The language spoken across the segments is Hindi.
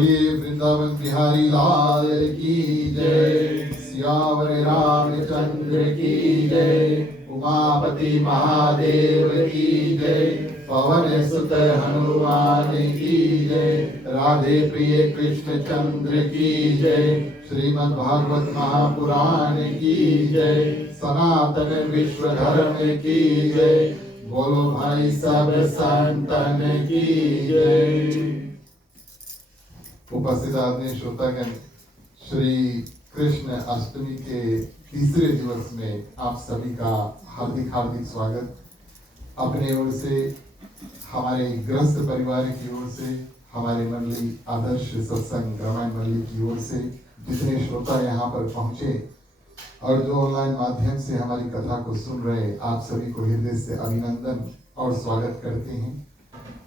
बोलिए वृंदावन बिहारी लाल की जय। सियावर रामचंद्र की जय। उमापति महादेव की जय। पवन सुत हनुमान की जय। राधे प्रिय कृष्ण चंद्र की जय। श्रीमद् भागवत महापुराण की जय। सनातन विश्व धर्म की जय। बोलो भाई सब संतन की जय। उपस्थित आदरणीय श्रोतागण, श्री कृष्ण अष्टमी के तीसरे दिवस में आप सभी का हार्दिक हार्दिक स्वागत। अपने ओर से, हमारे गृहस्थ परिवार की ओर से, हमारे मंडली आदर्श सत्संग रामायण मंडली की ओर से जितने श्रोता यहाँ पर पहुँचे और जो ऑनलाइन माध्यम से हमारी कथा को सुन रहे, आप सभी को हृदय से अभिनंदन और स्वागत करते हैं।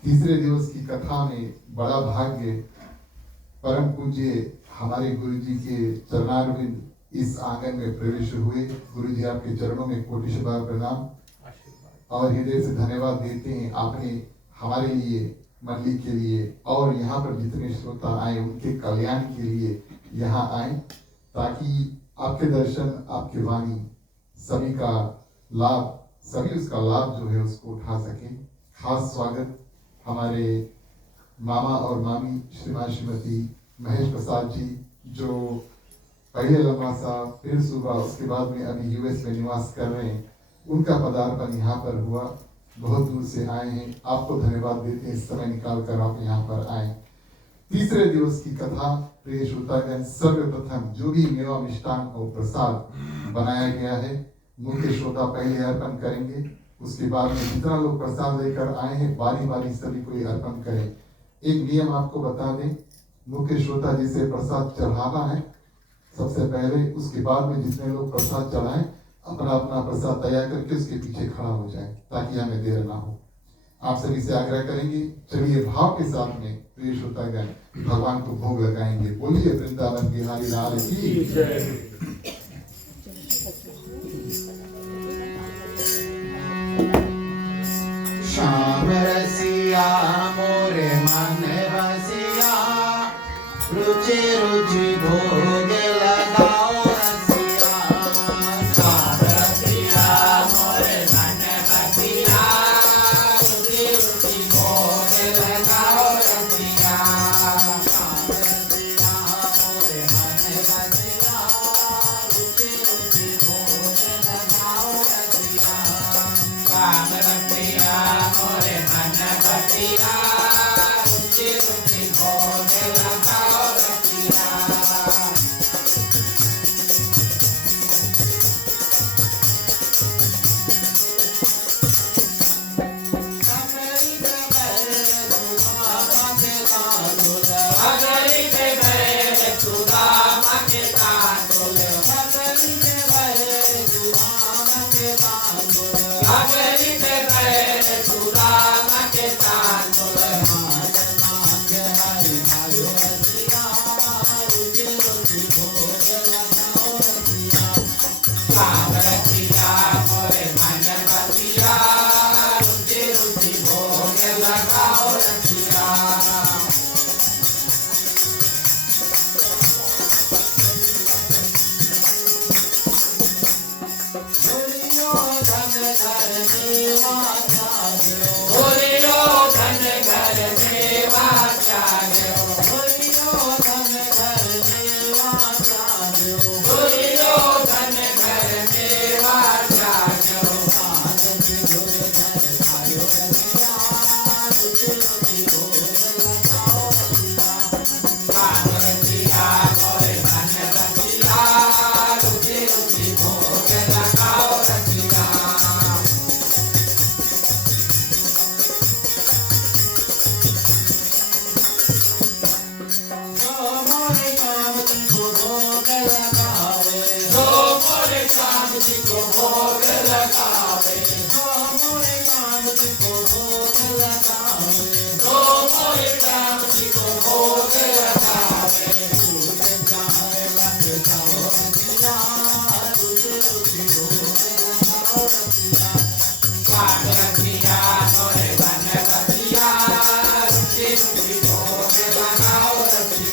तीसरे दिवस की कथा में बड़ा भाग्य परम पूज्य हमारे गुरु जी के चरणारविंद इस आंगन में प्रवेश हुए। गुरु जी आपके चरणों में कोटि बार प्रणाम और हृदय से धन्यवाद देते हैं। आपने हमारे लिए, मंडली के लिए और यहाँ पर जितने श्रोता आए उनके कल्याण के लिए यहाँ आए, ताकि आपके दर्शन, आपके वाणी सभी का लाभ, सभी उसका लाभ जो है उसको उठा सके। खास स्वागत हमारे मामा और मामी श्रीमान श्रीमती महेश प्रसाद जी, जो पहले लंबा सा, फिर सुबह, उसके बाद में अभी यूएस में निवास कर रहे हैं, उनका पदार्पण यहाँ पर हुआ। बहुत दूर से आए हैं, आपको धन्यवाद देते हैं, समय निकाल कर आप यहाँ पर आए। तीसरे दिवस की कथा, प्रिय श्रोतागण, सर्वप्रथम जो भी मेवा मिष्टान और प्रसाद बनाया गया है, मुख्य श्रोता पहले अर्पण करेंगे। उसके बाद में जितना लोग प्रसाद लेकर आए हैं, बारी बारी सभी कोई अर्पण करें। एक नियम आपको बता दें, मुख्य श्रोता जिसे प्रसाद चढ़ाना है सबसे पहले, उसके बाद में जितने लोग प्रसाद चढ़ाएं, अपना अपना प्रसाद तैयार करके उसके पीछे खड़ा हो जाए, ताकि हमें देर ना हो। आप सभी से आग्रह करेंगे। चलिए भाव के साथ में प्रिय श्रोतागण भगवान को भोग लगाएंगे। बोलिए वृंदावन बिहारी लाल की जय। श्याम रसिया मोरे मन रसिया, रुचि रुचि भोग लगाओ रसिया। श्याम रसिया मोरे मन रसिया, रुचि रुचि भोग लगाओ रसिया। श्याम रसिया मोरे मन रसिया, रुचि रुचि भोग लगाओ रसिया। श्याम रसिया मोरे मन रसिया, रुचि रुचि भोग लगाओ रसिया।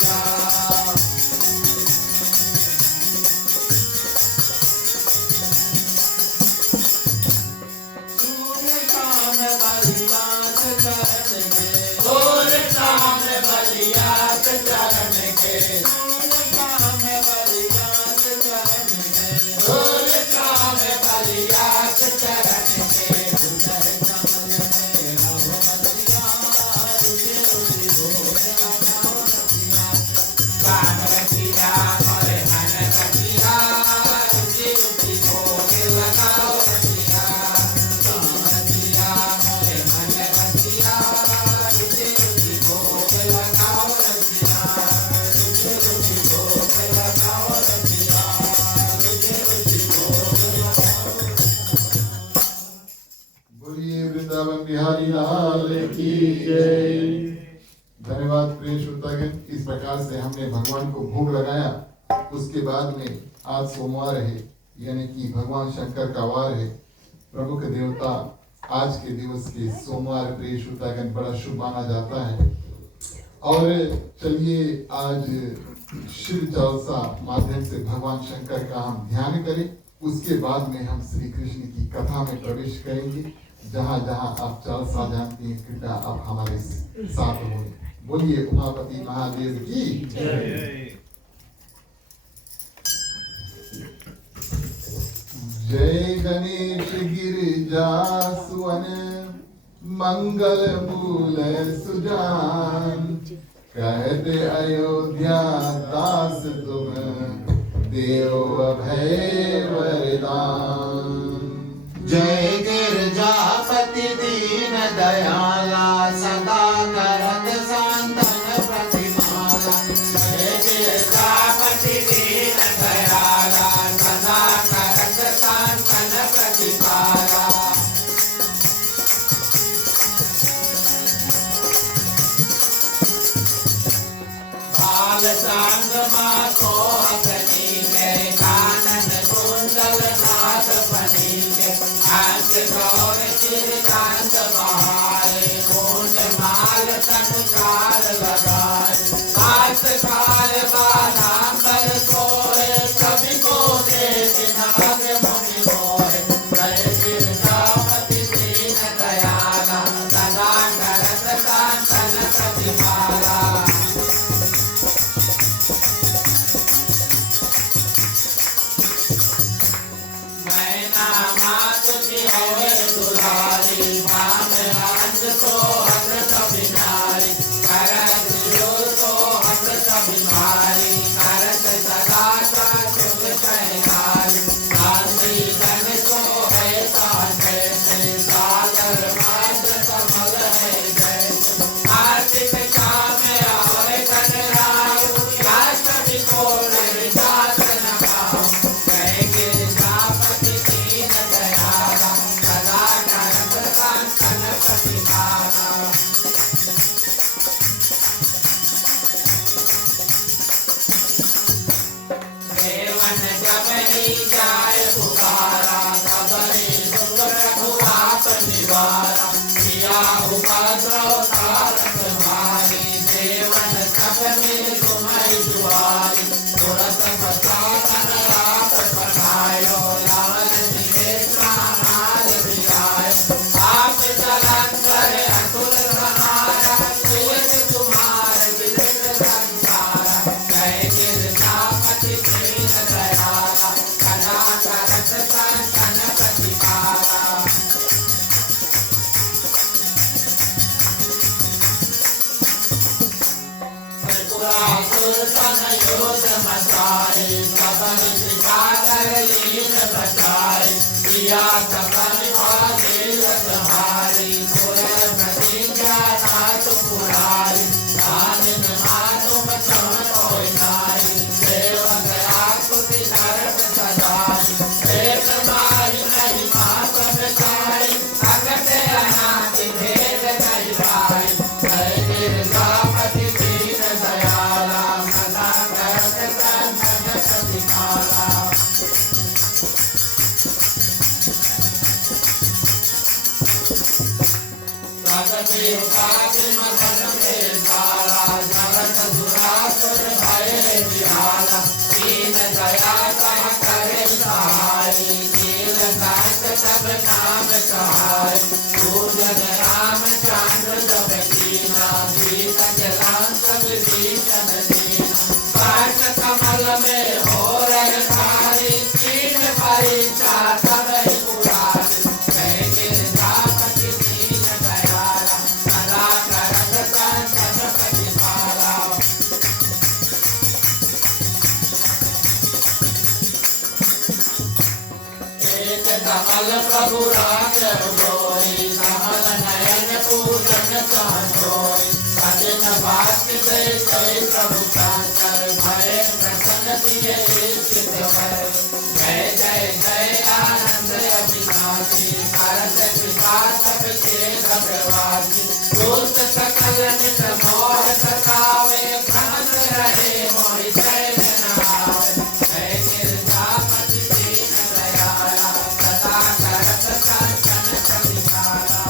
बिहारी लाल की जय। धन्यवाद प्रिय श्रोतागण। इस प्रकार से हमने भगवान को भोग लगाया। उसके बाद में आज सोमवार है, यानी कि भगवान शंकर का वार है। प्रमुख देवता आज के दिवस के सोमवार प्रिय श्रोतागण बड़ा शुभ माना जाता है। और चलिए आज शिव जलसा माध्यम से भगवान शंकर का हम ध्यान करें। उसके बाद में हम श्री कृष्ण की कथा में प्रवेश करेंगे। जहाँ जहाँ आप जलसा जानते हैं, कृपया आप हमारे साथ हो। बोलिए उमापति महादेव की जय। जय गणेश गिरिजा सुवन मंगल मूल सुजान। कहते अयोध्या दास तुम देव अभय वरदान। जय गिरजापति दीन दयाला सदा करत सांतन प्रतिमाला। जय गिरजापति दीन दयाला सदा करत सांतन प्रतिमाला। बाल सांग मातो अपनी के कानन कुंडल नाथ बनी के। आंख गौर चिर कांत बहारे कोट माल तन काल लगाए। बात काल बादाम्बर सोए कवि को देख नाग मुनि मोहे। जय गिरजापति दीन दयाला सदा करत सांतन प्रतिमाला। प्रभु राज गोई कमल नयन पूजन सोई। वचन वाक्य दे जय प्रभु शंकर भय प्रसन्न दिए चित भय जय जय जय आनंद अविनाशी करत कृपा सबके भगवासी दुष्ट सकल नित मोह सतावे भ्रमत रहे मोहि जय नहावे जय गिरजापति दीन दयाला सदा करत कांचन प्रतिभाला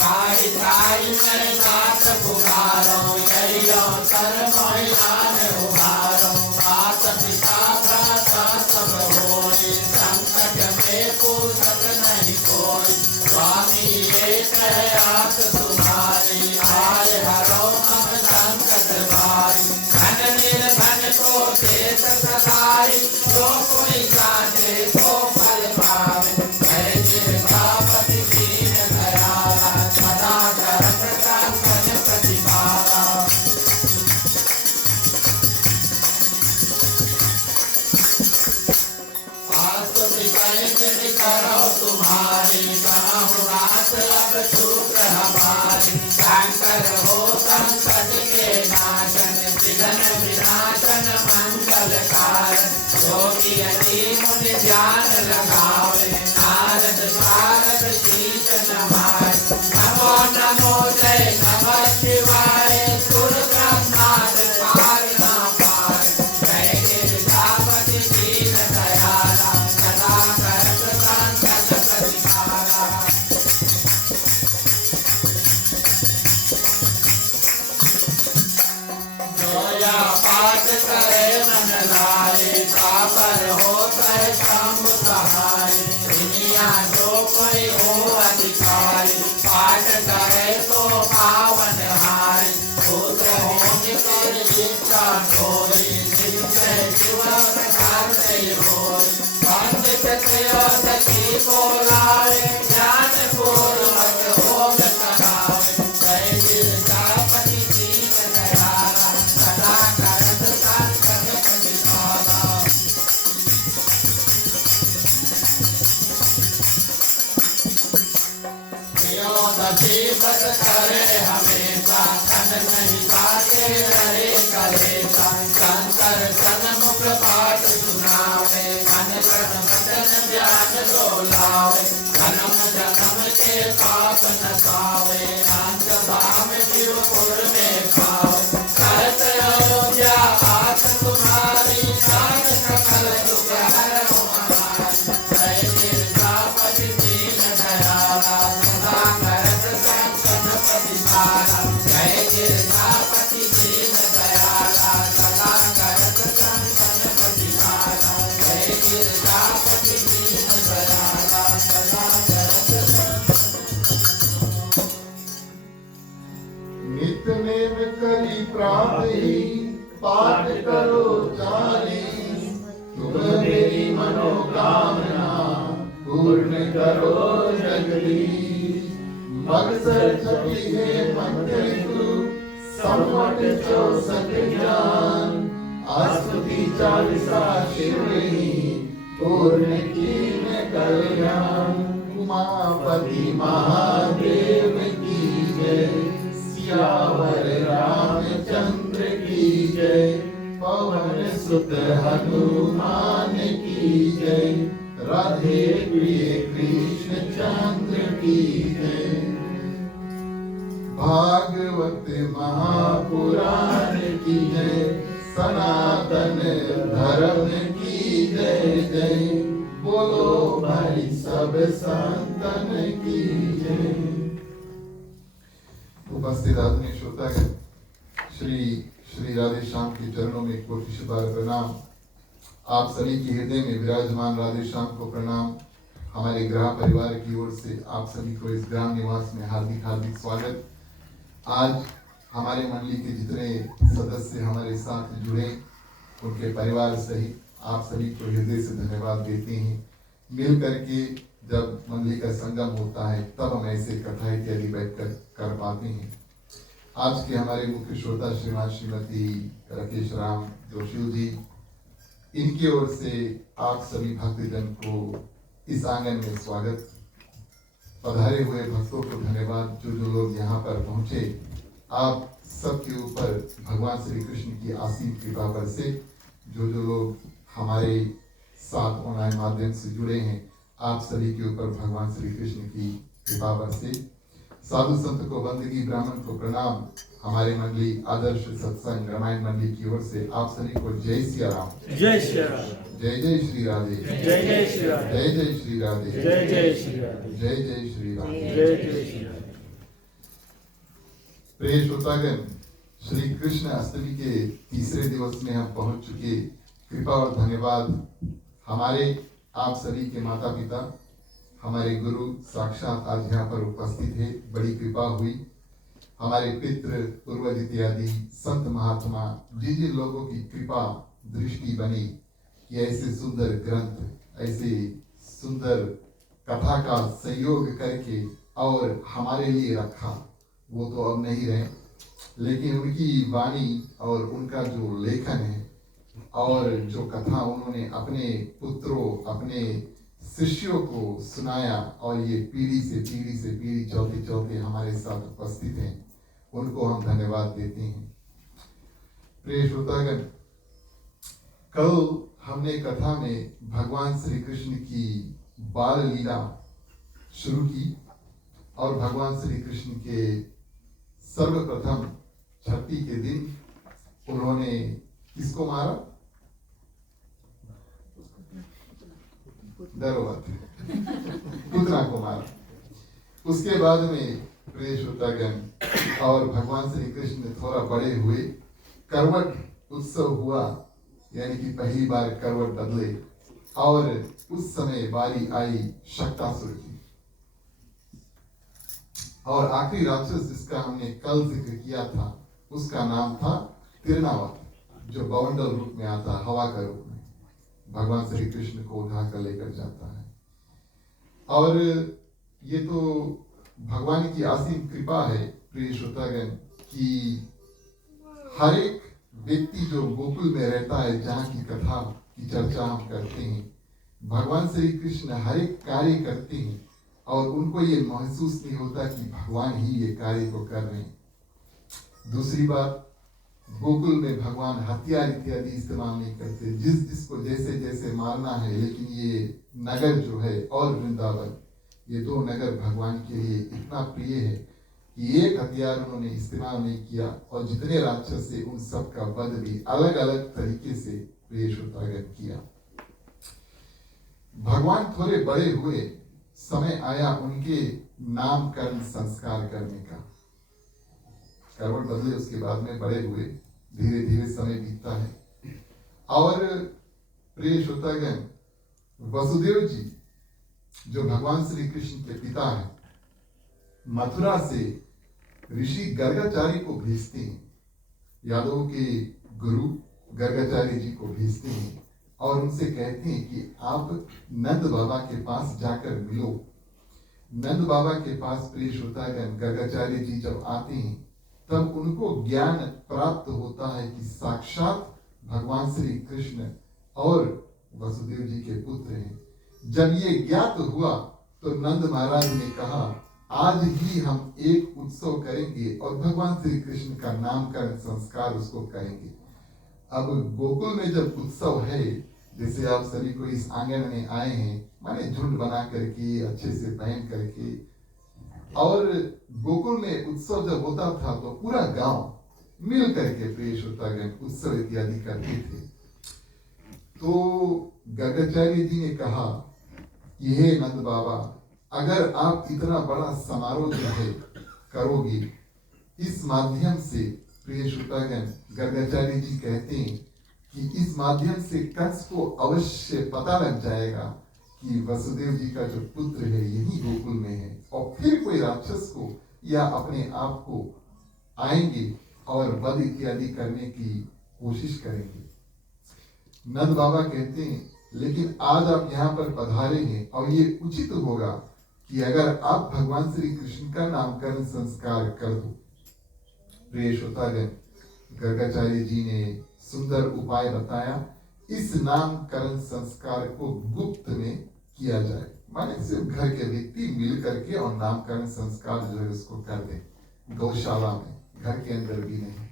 साई साई मैं नाथ पुकारो यहियो सर मोहियान उबारो मात पिता भ्राता सब होई संकट में पूछत नहीं कोई स्वामी एक है आस तुम्हारी आय हरो हम संकट भारी धन निर्धन को देत सदाई जो कोई साजे तो फल पावे जय गिरजापति दीन दयाला सदा करत कांचन प्रतिभाला करो तुम्हारी कहूँ रात अब चूक हमारी शंकर हो संकट के नाशन विघ्न विनाशन मंगल कारण योगी अति मुनि ध्यान लगावे नारद भारत शीश नमाय नमो नमो जय नमः शिवाय सुर ब्रह्माद पार ना पार जय गिरजापति दीन दयाला सदा करत कांचन प्रतिभाला जोया पाठ करे मन लाए तापर होता है शंभु सहाय दुनिया जो कोई हो अधिकारी पाठ करे तो पावन हाय पुत्र होने कर इच्छा कोई जिनसे जीवन करते होई पंडित त्रयोदशी बोलाए ज्ञान पूर्वक होग करावे जय गिरजापति दीन दयाला सदा करत कांचन प्रतिभाला त्रयोदशी व्रत करे हमेशा धन नहीं पाके रहे कलेशा शंकर सन्मुख पाठ सुनावे मन प्रण वचन ज्ञान डोलावे जन्म जन्म के पाप नसावे अंत धाम शिवपुर में खावे कहत अयोध्या आस तुम्हारी जान सकल दुख हरहु हमारी जय गिरजापति दीन दयाला सदा करत कांचन प्रतिभाला जय गिरजापति दीन दयाला सदा करत कांचन प्रतिभाला जय गिरजापति दीन दयाला सदा करत नित्यनेम करी प्रातहि पाठ करो जारी तुम मेरी मनोकामना पूर्ण करो जगदीश मकसद छपी है मंत्र संवट 64 ज्ञान आस्तुति 40 शिवनी पूर्ण कीन कल्याण उमापति महादेव की जय सियावर रामचंद्र की जय पवन सुत हनुमान की जय राधे प्रिय कृष्ण चंद्र की जय भागवत महापुराण की जय सनातन धर्म की जय जय बोलो भाई सब संतन की जय। उपस्थित आदरणीय श्रोतागण, श्री श्री राधे श्याम के चरणों में कोटि शुभार प्रणाम। आप सभी के हृदय में विराजमान राधे श्याम को प्रणाम। हमारे ग्राह परिवार की ओर से आप सभी को इस ग्राम निवास में हार्दिक हार्दिक स्वागत। आज हमारे मंडली के जितने सदस्य हमारे साथ जुड़े, उनके परिवार सहित आप सभी को हृदय से धन्यवाद देते हैं। मिल करके जब मंडली का संगम होता है तब हम ऐसे कथा इत्यादि बैठकर कर पाते हैं। आज के हमारे मुख्य श्रोता श्रीमान श्रीमती राकेश राम जोशी जी, इनकी ओर से आप सभी भक्तजन को इस आंगन में स्वागत। पधारे हुए भक्तों को धन्यवाद। जो जो लोग यहाँ पर पहुंचे, आप सबके ऊपर भगवान श्री कृष्ण की असीम कृपा बरसे। जो जो लोग हमारे साथ ऑनलाइन माध्यम से जुड़े हैं, आप सभी के ऊपर भगवान श्री कृष्ण की कृपा बरसे। साधु संत को बंदगी, ब्राह्मण को प्रणाम। हमारे मंडली आदर्श सत्संग रामायण मंडली की ओर से आप सभी को जय सिया राम, जय श्री राम, जय जय श्री राधे, जय जय श्री राधे, जय जय श्री राधे, जय जय श्री राधे, जय जय श्री राम, जय जय श्री राधे। प्रिय श्रोतागण, श्री कृष्ण अष्टमी के तीसरे दिवस में हम पहुंच चुके। कृपा और धन्यवाद हमारे आप सभी के माता पिता, हमारे गुरु साक्षात आज यहाँ पर उपस्थित है। बड़ी कृपा हुई। हमारे पितृ पूर्वज इत्यादि संत महात्मा, जिन जिन लोगों की कृपा दृष्टि बनी कि ऐसे सुंदर ग्रंथ, ऐसे सुंदर कथा का संयोग करके और हमारे लिए रखा, वो तो अब नहीं रहे, लेकिन उनकी वाणी और उनका जो लेखन है और जो कथा उन्होंने अपने पुत्रों, अपने शिष्यों को सुनाया, और ये पीढ़ी से पीढ़ी चौथे चौथे हमारे साथ उपस्थित हैं, उनको हम धन्यवाद देते हैं। प्रिय श्रोतागण, कल हमने कथा में भगवान श्री कृष्ण की बाल लीला शुरू की और भगवान श्री कृष्ण के सर्वप्रथम छठी के दिन उन्होंने किसको मारा? डरो मत, पुतना को मारा। उसके बाद में प्रिय श्रोतागण, और भगवान श्री कृष्ण थोड़ा बड़े हुए, करवट उत्सव हुआ, यानी कि पहली बार करवट बदले, और उस समय बारी आई शक्तासुर की। और आखिरी राक्षस जिसका हमने कल जिक्र किया था, उसका नाम था तिरनावत, जो बवंडल रूप में आता, हवा का रूप में भगवान श्री कृष्ण को उठाकर लेकर जाता है। और ये तो भगवान की असीम कृपा है प्रिय श्रोतागण, कि हर एक व्यक्ति जो गोकुल में रहता है, जहाँ की कथा की चर्चा हम करते हैं, भगवान श्री कृष्ण हर एक कार्य करते हैं और उनको ये महसूस नहीं होता कि भगवान ही ये कार्य को कर रहे हैं। दूसरी बात, गोकुल में भगवान हथियार इत्यादि इस्तेमाल नहीं करते, जिसको जैसे जैसे मारना है, लेकिन ये नगर जो है और वृंदावन, ये दो नगर भगवान के लिए इतना प्रिय है कि एक हथियार उन्होंने इस्तेमाल नहीं किया, और जितने राक्षस थे उन सब का वध भी अलग अलग तरीके से प्रिय श्रोतागण किया। भगवान थोड़े बड़े हुए, समय आया उनके नामकरण संस्कार करने का। करवट बदले, उसके बाद में बड़े हुए, धीरे धीरे समय बीतता है। और प्रिय श्रोतागण, वसुदेव जी जो भगवान श्री कृष्ण के पिता हैं, मथुरा से ऋषि गर्गाचार्य को भेजते हैं, यादवों के गुरु गर्गाचार्य जी को भेजते हैं और उनसे कहते हैं कि आप नंद बाबा के पास जाकर मिलो। नंद बाबा के पास प्रिय श्रोतागण, गर्गाचार्य जी जब आते हैं तब उनको ज्ञान प्राप्त होता है कि साक्षात भगवान श्री कृष्ण और वसुदेव जी के पुत्र हैं। जब ये ज्ञात हुआ तो नंद महाराज ने कहा, आज ही हम एक उत्सव करेंगे और भगवान श्री कृष्ण का नामकरण संस्कार उसको करेंगे। अब गोकुल में जब उत्सव है, जैसे आप सभी को इस आंगन में आए हैं, माने झुंड बना करके, अच्छे से पहन करके, और गोकुल में उत्सव जब होता था तो पूरा गांव मिल करके प्रिय श्रोतागण उत्सव इत्यादि करते थे। तो गर्गाचार्य जी ने कहा कि हे नंद बाबा, अगर आप इतना बड़ा समारोह जो है करोगे, इस माध्यम से प्रिय श्रोतागण, गर्गाचार्य जी कहते हैं कि इस माध्यम से कंस को अवश्य पता लग जाएगा कि वसुदेव जी का जो पुत्र है यही गोकुल में है, और फिर कोई राक्षस को या अपने आप को आएंगे और वध इत्यादि करने की कोशिश करेंगे। नंद बाबा कहते हैं, लेकिन आज आप यहाँ पर पधारे हैं और ये उचित होगा कि अगर आप भगवान श्री कृष्ण का नामकरण संस्कार कर दो। प्रिय श्रोतागण, गर्गाचार्य जी ने सुंदर उपाय बताया, इस नामकरण संस्कार को गुप्त में किया जाए। माने सिर्फ घर के व्यक्ति मिल करके और नामकरण संस्कार जो है उसको कर दे, गौशाला में, घर के अंदर भी नहीं।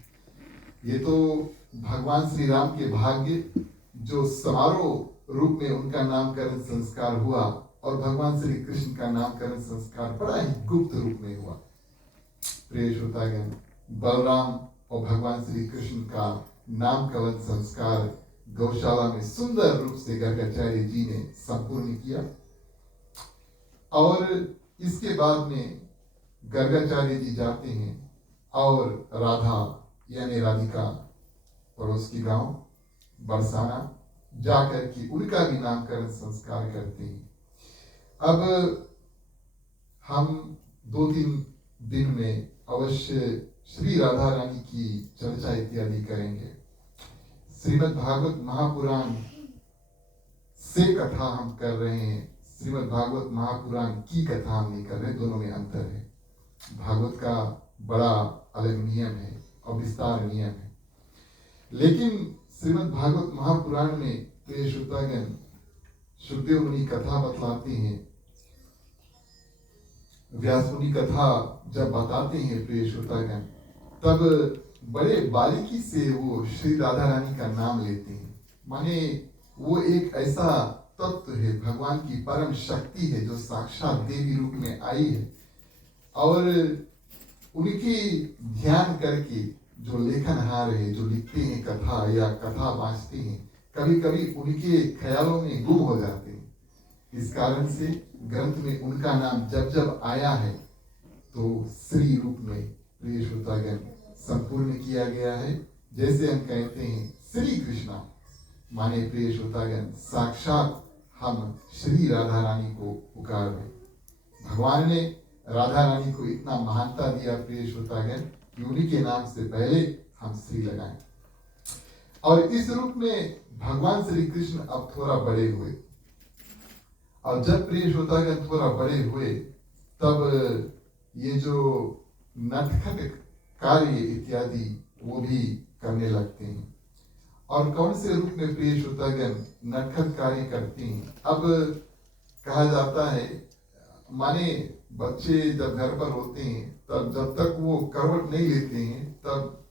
ये तो भगवान श्री राम के भाग्य जो समारोह रूप में उनका नामकरण संस्कार हुआ, और भगवान श्री कृष्ण का नामकरण संस्कार बड़ा ही गुप्त रूप में हुआ। प्रिय श्रोतागण, बलराम और भगवान श्री कृष्ण का नामकरण संस्कार गौशाला में सुंदर रूप से गर्गाचार्य जी ने संपूर्ण किया। और इसके बाद में गर्गाचार्य जी जाते हैं और राधा यानी राधिका पड़ोस की गांव बरसाना जाकर के उनका भी नामकरण संस्कार करते हैं। अब हम 2-3 दिन में अवश्य श्री राधा रानी की चर्चा इत्यादि करेंगे। श्रीमद् भागवत महापुराण से कथा हम कर रहे हैं, श्रीमद् भागवत महापुराण की कथा हम नहीं कर रहे, दोनों में अंतर है। भागवत का बड़ा अलग नियम है और विस्तार नियम है, लेकिन श्रीमद् भागवत महापुराण में प्रिय श्रोतागण सुखदेव मुनि कथा बतलाते हैं। व्यास मुनि कथा जब बताते हैं प्रिय श्रोतागण, तब बड़े बारीकी से वो श्री राधा रानी का नाम लेते हैं। माने वो एक ऐसा तत्व है, भगवान की परम शक्ति है जो साक्षात देवी रूप में आई है, और उनकी ध्यान करके जो लेखनहार है, जो लिखते हैं कथा या कथा वाँचते हैं, कभी कभी उनके ख्यालों में गुम हो जाते हैं। इस कारण से ग्रंथ में उनका नाम जब जब आया है तो श्री रूप में प्रिय श्रोतागण संपूर्ण किया गया है। जैसे हम कहते हैं श्री कृष्णा, माने प्रिय श्रोतागण साक्षात हम श्री राधा रानी को पुकार रहे। भगवान ने राधा रानी को इतना महानता दिया प्रिय श्रोतागण कि उन्हीं के नाम से पहले हम श्री लगाएं। और इस रूप में भगवान श्री कृष्ण अब थोड़ा बड़े हुए, और जब प्रिय श्रोतागण थोड़ा बड़े हुए तब ये जो नटखट कार्य इत्यादि वो भी करने लगते हैं। और कौन से रूप में प्रिय श्रोतागण नटखट कार्य करते हैं? अब कहा जाता है, माने बच्चे जब घर पर होते हैं तब जब तक वो करवट नहीं लेते हैं तब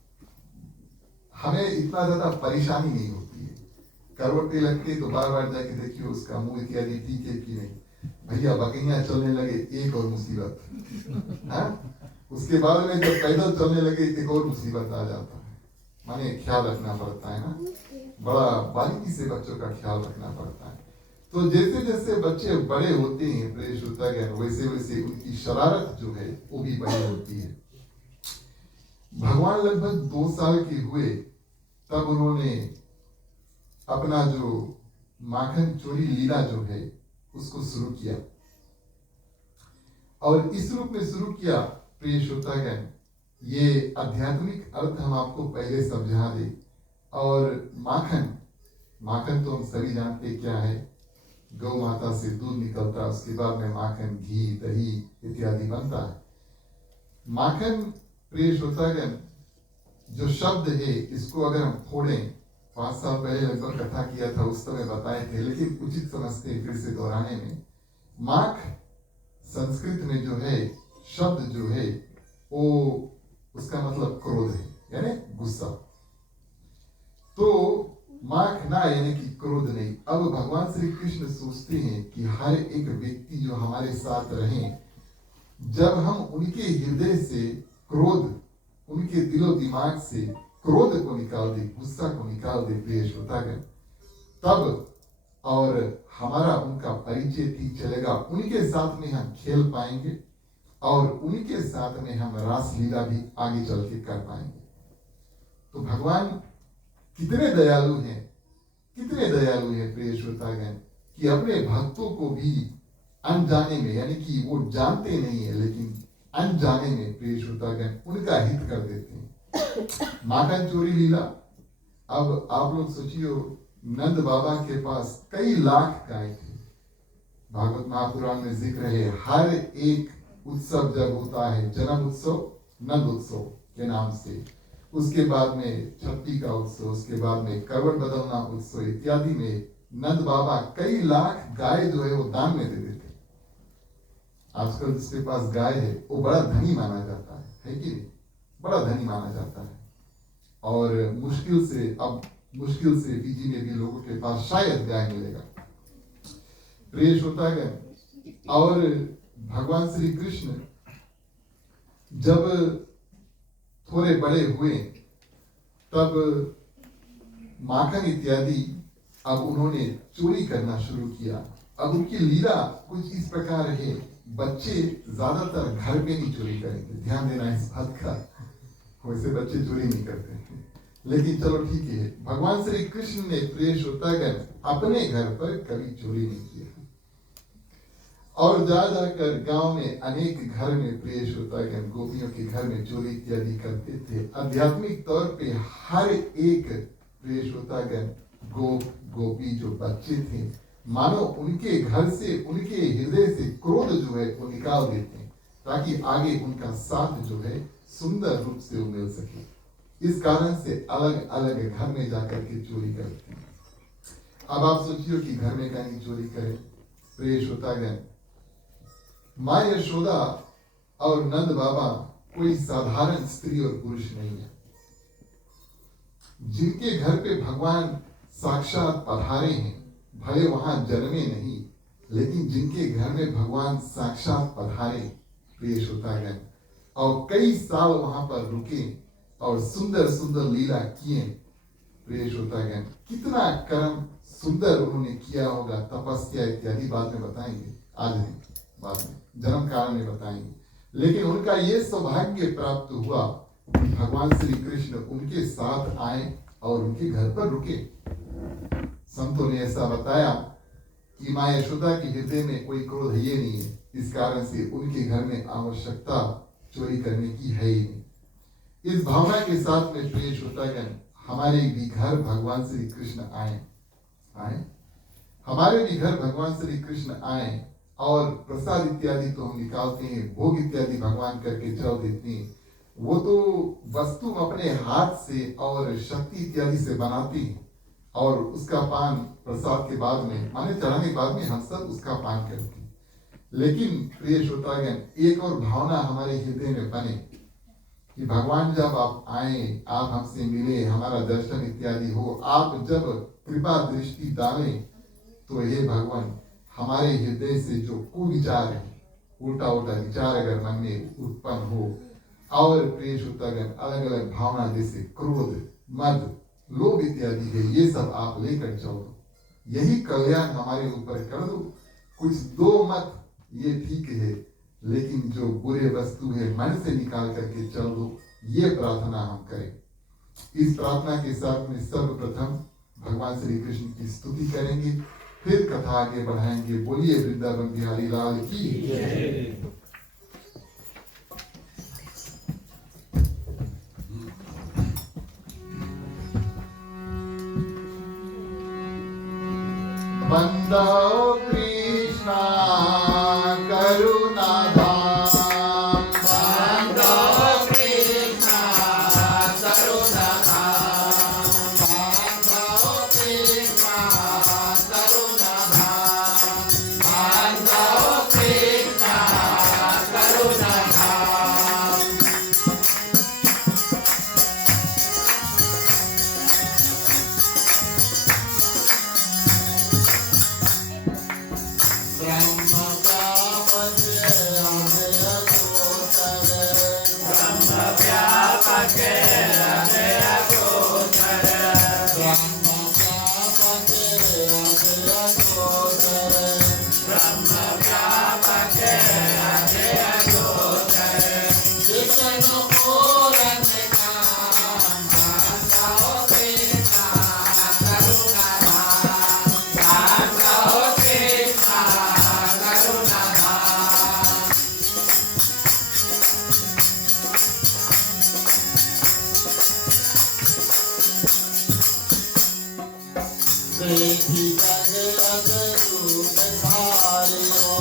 हमें इतना ज्यादा परेशानी नहीं होती है। करवट नहीं लगती तो बार बार जाके देखिए उसका मुंह इत्यादि ठीक है कि नहीं। भैया बकैया चलने लगे एक और मुसीबत, उसके बाद में जब पैदल चलने लगे एक और मुसीबत आ जाता है। माने ख्याल रखना पड़ता है ना, बड़ा बारीकी से बच्चों का ख्याल रखना पड़ता है। तो जैसे जैसे बच्चे बड़े होते हैं प्रिय श्रोतागण, वैसे वैसे उनकी शरारत जो है वो भी बड़ी होती है। भगवान लगभग 2 साल के हुए तब उन्होंने अपना जो माखन चोरी लीला जो है उसको शुरू किया, और इस रूप में शुरू किया प्रिय श्रोतागण। ये आध्यात्मिक अर्थ हम आपको पहले समझा दे। और माखन तो हम सभी जानते क्या है, गौ माता से दूध निकलता है, उसके बाद में माखन, घी, दही इत्यादि बनता है। माखन प्रिय श्रोतागण जो शब्द है इसको अगर हम फोड़ें, 5 साल पहले लगभग कथा किया था उस समय बताए थे, लेकिन उचित समझते हैं फिर से दोहराने में। माख संस्कृत में जो है शब्द जो है वो उसका मतलब क्रोध है, यानी गुस्सा। तो माख ना यानी कि क्रोध नहीं। अब भगवान श्री कृष्ण सोचते हैं कि हर एक व्यक्ति जो हमारे साथ रहे, जब हम उनके हृदय से क्रोध, उनके दिलो दिमाग से क्रोध को निकाल दे, गुस्सा को निकाल दे प्रिय श्रोतागण, तब और हमारा उनका परिचय ठीक चलेगा, उनके साथ में हम खेल पाएंगे और उनके साथ में हम रास लीला भी आगे चल के कर पाएंगे। तो भगवान कितने दयालु हैं, कितने दयालु हैं प्रिय श्रोतागण, कि अपने भक्तों को भी अनजाने में, यानी कि वो जानते नहीं है लेकिन अनजाने में प्रिय श्रोतागण उनका हित कर देते हैं। माखन चोरी लीला, अब आप लोग सोचियो, नंद बाबा के पास कई लाख गाय थे। भागवत महापुराण में जिक्र है, हर एक उत्सव जब होता है, जन्म उत्सव नंद उत्सव के नाम से, उसके बाद में छठी का उत्सव, उसके बाद में करवट बदलना उत्सव इत्यादि में नंद बाबा कई लाख गाय जो है वो दान में दे देते। आजकल जिसके पास गाय है वो बड़ा धनी माना जाता है कि नहीं? बड़ा धनी माना जाता है। और मुश्किल से पीजी में भी लोगों के पास शायद गाय मिलेगा। प्रिय श्रोतागण, और भगवान श्री कृष्ण जब थोड़े बड़े हुए तब माखन इत्यादि अब उन्होंने चोरी करना शुरू किया। अब उनकी लीला कुछ इस प्रकार है, बच्चे ज्यादातर घर पे नहीं चोरी करेंगे, ध्यान देना इस बात का, वैसे बच्चे चोरी नहीं करते हैं। लेकिन चलो ठीक है, भगवान श्री कृष्ण ने प्रिय श्रोतागण अपने घर पर कभी चोरी नहीं किया। और जा जाकर गांव में अनेक घर में प्रिय श्रोतागण गोपियों के घर में चोरी इत्यादि करते थे। आध्यात्मिक तौर पे हर एक प्रिय श्रोतागण गोपी जो बच्चे थे, मानो उनके घर से, उनके हृदय से क्रोध जो है वो निकाल देते हैं, ताकि आगे उनका साथ जो है सुंदर रूप से वो मिल सके। इस कारण से अलग अलग घर में जाकर के चोरी करते हैं। अब आप सोचिए कि घर में कहीं चोरी करें। प्रिय श्रोतागण, माँ यशोदा और नंद बाबा कोई साधारण स्त्री और पुरुष नहीं है। जिनके घर पे भगवान साक्षात पधारे हैं, भले वहां जन्मे नहीं, लेकिन जिनके घर में भगवान साक्षात पधारे प्रिय श्रोतागण, और कई साल वहां पर रुके और सुंदर सुंदर लीला किए। प्रिय श्रोतागण, कितना कर्म सुंदर उन्होंने किया होगा, तपस्या इत्यादि बाद में बताएंगे, आज नहीं, बाद में जन्म काल में बताएंगे। लेकिन उनका ये सौभाग्य प्राप्त हुआ कि भगवान श्री कृष्ण उनके साथ आए और उनके घर पर रुके। संतों ने ऐसा बताया कि माँ यशोदा के हृदय में कोई क्रोध ये नहीं है, इस कारण से उनके घर में आवश्यकता चोरी करने की है ही नहीं। इस भावना के साथ में प्रिय श्रोतागण, हमारे भी घर भगवान श्री कृष्ण आए, हमारे भी घर भगवान श्री कृष्ण आए, और प्रसाद इत्यादि तो हम निकालते हैं, भोग इत्यादि भगवान करके चल देते हैं। वो तो वस्तु अपने हाथ से और शक्ति इत्यादि से बनाती हैं, और उसका पान प्रसाद के बाद में, माने चढ़ाने के बाद में हम सब उसका पान करते हैं। लेकिन प्रिय श्रोतागण, एक और भावना हमारे हृदय में बने कि भगवान जब आप आए, आप हमसे मिले, हमारा दर्शन इत्यादि हो, आप जब कृपा दृष्टि डालें, तो हे भगवान, हमारे हृदय से जो कुविचार है, उल्टा उल्टा विचार अगर मन में उत्पन्न हो, और प्रिय श्रोतागण अलग अलग भावना जैसे क्रोध, मद, लोभ इत्यादि है, ये सब आप लेकर चलो, यही कल्याण हमारे ऊपर कर दो। कुछ दो मत, ये ठीक है, लेकिन जो बुरे वस्तु है मन से निकाल करके चल दो, ये प्रार्थना हम करें। इस प्रार्थना के साथ में सर्वप्रथम भगवान श्री कृष्ण की स्तुति करेंगे, फिर कथा आगे बढ़ाएंगे। बोलिए वृंदावन बिहारी लाल की। बंदो कृष्णा करुणा धाम, बंदो कृष्णा करुणा धाम, बंदो कृष्णा करुणा धाम, बंदो कृष्णा करुणा धाम। जगत रूप धारियो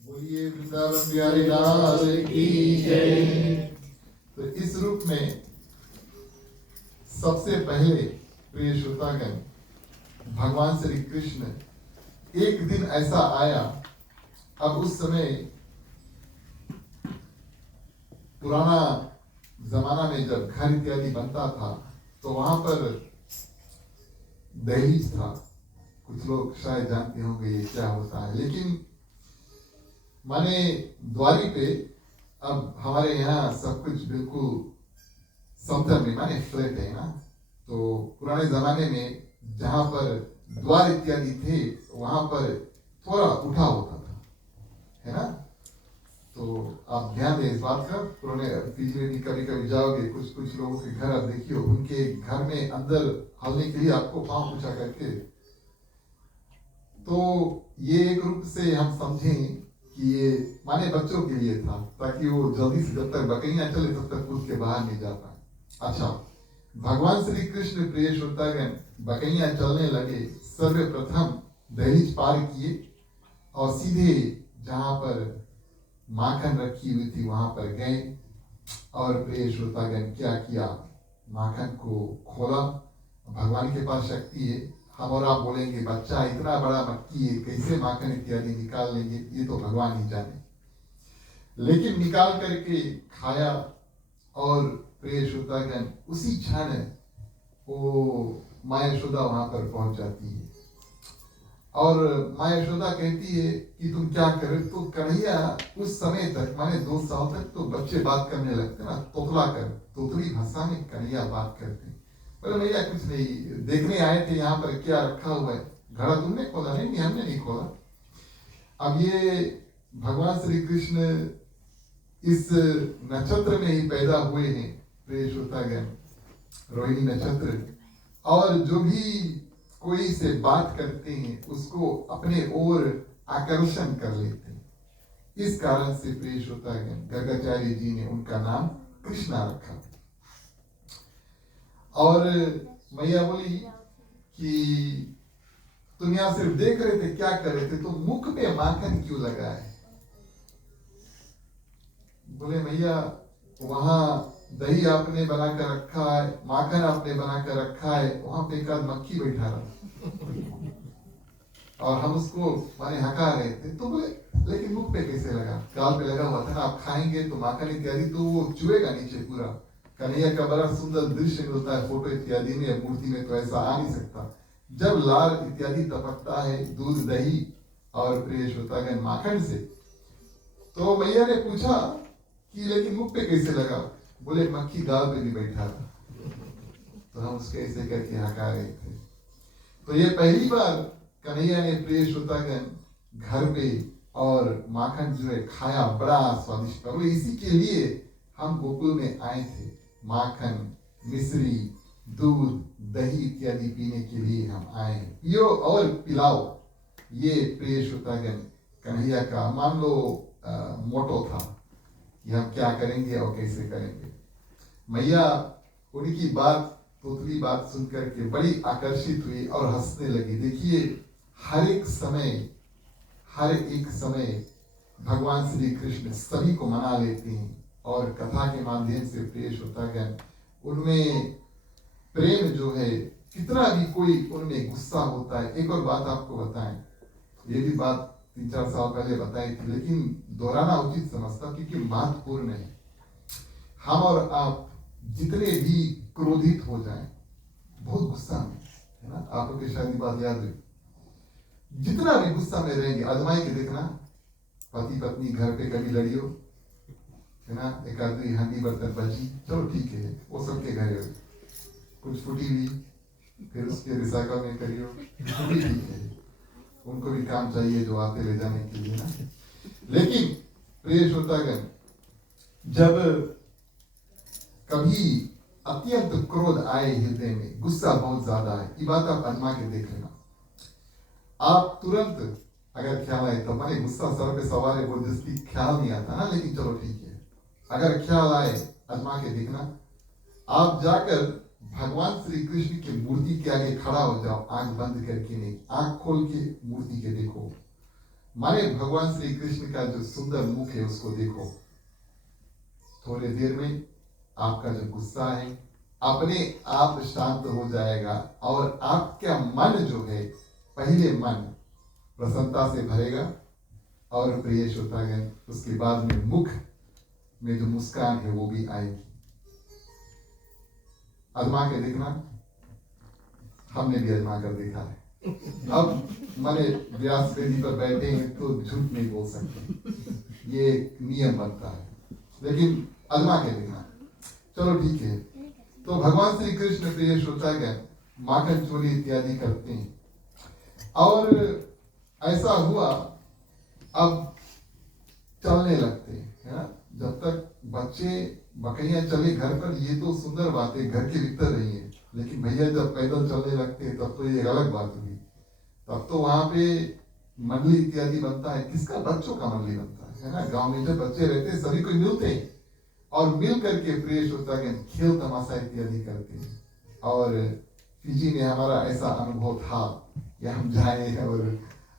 बोलिए वृंदावन बिहारी लाल की जय। तो इस रूप में सबसे पहले प्रिय श्रोतागण, भगवान श्री कृष्ण एक दिन ऐसा आया, अब उस समय पुराना जमाना में जब घर इत्यादि बनता था तो वहां पर दहलीज था। कुछ लोग शायद जानते होंगे ये क्या होता है, लेकिन माने द्वारी पे अब हमारे यहाँ सब कुछ बिल्कुल समतल में माने फ्लैट है ना। तो पुराने जमाने में जहां पर द्वार इत्यादि थे वहां पर थोड़ा उठा होता था, है ना। तो आप ध्यान दें इस बात का। पुराने पीजी में भी कभी कभी जाओगे, कुछ कुछ लोगों के घर आप देखिए, उनके घर में अंदर हलने के लिए आपको पांव ऊंचा करके। तो ये एक रूप से हम समझें कि ये माने बच्चों के लिए था, ताकि वो जल्दी से जब तक बकैया चले तब तक कूद के बाहर नहीं जा पाए। अच्छा, भगवान श्री कृष्ण प्रिय श्रोतागण बकैया चलने लगे, सर्वप्रथम दहलीज पार किए और सीधे जहां पर माखन रखी हुई थी वहां पर गए और प्रिय श्रोतागण क्या किया, माखन को खोला। भगवान के पास शक्ति है। हम और आप बोलेंगे बच्चा इतना बड़ा मक्खी है, कैसे माखन इत्यादि निकाल लेंगे, ये तो भगवान ही जाने। लेकिन निकाल करके खाया और प्रिय श्रोतागण उसी क्षण वो माँ यशोदा वहां पर पहुंच जाती है और माँ यशोदा कहती है कि तुम क्या करे। तो कन्हैया उस समय तक माने 2 साल तक तो बच्चे बात करने लगते ना, तोतला कर तोतली भाषा में कन्हैया बात करते। बोले भैया कुछ नहीं, देखने आए थे यहाँ पर क्या रखा हुआ है, घड़ा तुमने खोला? नहीं, हमने नहीं खोला। अब ये भगवान श्री कृष्ण इस नक्षत्र में ही पैदा हुए हैं प्रिय श्रोतागण, रोहिणी नक्षत्र, और जो भी कोई से बात करते हैं उसको अपने ओर आकर्षण कर लेते हैं। इस कारण से प्रिय श्रोतागण गर्गाचार्य जी ने उनका नाम कृष्णा रखा। और मैया बोली कि तुम यहां सिर्फ देख रहे थे, क्या कर रहे थे? तो मुख पे माखन क्यों लगा है? बोले मैया वहां दही आपने बना कर रखा है, माखन आपने बना कर रखा है, वहां पे एक आध मक्खी बैठा रहा और हम उसको माने हका रहे थे। तो बोले लेकिन मुख पे कैसे लगा? गाल पे लगा हुआ था ना, आप खाएंगे तो माखन इत्यादि तो वो चुएगा नीचे पूरा। कन्हैया का बड़ा सुंदर दृश्य मिलता है फोटो इत्यादि में, मूर्ति में तो ऐसा आ नहीं सकता। जब लाल इत्यादि टपकता है दूध दही और प्रिय श्रोतागण माखन से, तो मैया ने पूछा कि लेकिन मुख पे कैसे लगा? बोले मक्खी गाल पे भी बैठा था, तो हम उसके ऐसे करके हका रहे थे। तो ये पहली बार कन्हैया ने प्रिय श्रोतागण घर पे और माखन जो है खाया, बड़ा स्वादिष्ट। बोले इसी के लिए हम गोकुल में आए थे, माखन मिश्री दूध दही इत्यादि पीने के लिए हम आए। पियो और पिलाओ, ये प्रिय श्रोतागण कन्हैया का मान लो मोटो था कि हम क्या करेंगे और कैसे करेंगे। मैया उनकी बात तोतली बात सुनकर के बड़ी आकर्षित हुई और हंसने लगी। देखिए हर एक समय भगवान श्री कृष्ण सभी को मना लेते हैं और कथा के माध्यम से प्रिय श्रोतागण उनमें प्रेम जो है, कितना भी कोई उनमें गुस्सा होता है। एक और बात आपको बताएं, ये भी बात 3-4 साल पहले बताई थी, लेकिन दोहराना उचित समझता क्योंकि महत्वपूर्ण है। हम और आप जितने भी क्रोधित हो जाएं, बहुत गुस्सा में, है ना, आपको की शायद बात याद है, जितना भी गुस्सा में रहेंगे, आजमाई के देखना, पति पत्नी घर पे कभी लड़ियो, है ना, एक आदमी हांडी बर्तन बची, चलो ठीक है, वो सबके घर है, कुछ फूटी हुई, फिर उसके रिसाइकल में करियो, भी ठीक है, उनको भी काम चाहिए जो आते ले जाने के लिए ना। लेकिन प्रिय श्रोतागण, जब कभी अत्यंत क्रोध आए हृदय में, गुस्सा बहुत ज्यादा है, ये बात आप आजमा के देख लेना। आप तुरंत अगर ख्याल आए तो, मैंने गुस्सा सर पे सवार है, वो जिसकी ख्याल नहीं आता ना, लेकिन चलो ठीक है, अगर ख्याल आए आजमा के देखना। आप जाकर भगवान श्री कृष्ण की मूर्ति के आगे खड़ा हो जाओ, आंख बंद करके नहीं, आंख खोल के मूर्ति के देखो, माने भगवान श्री कृष्ण का जो सुंदर मुख है उसको देखो। थोड़ी देर में आपका जो गुस्सा है अपने आप शांत हो जाएगा और आपका मन जो है, पहले मन प्रसन्नता से भरेगा और प्रिय श्रोतागण उसके बाद में मुख में जो मुस्कान है वो भी आएगी। आजमा के देखना, हमने भी आजमा कर देखा है। अब माने व्यास वेदी पर बैठे हैं तो झूठ नहीं बोल सकते, ये नियम बनता है, लेकिन आजमा के देखना। चलो ठीक है, तो भगवान श्री कृष्ण प्रिय श्रोतागण माखन चोरी इत्यादि करते हैं और ऐसा हुआ, अब चलने लगते हैं, है ना। जब तक बच्चे बकरियां चले घर पर, ये तो सुंदर बात है, घर के भीतर रही है, लेकिन भैया जब पैदल चलने लगते हैं तब तो ये अलग बात हुई। तब तो वहां पे मंडली इत्यादि बनता है, किसका, बच्चों का मंडली बनता है ना। गांव में जब बच्चे रहते हैं सभी कोई मिलते हैं और मिल करके प्रिय श्रोतागण खेल तमाशा इत्यादि करते हैं। और फिजी में हमारा ऐसा अनुभव था कि हम जाए और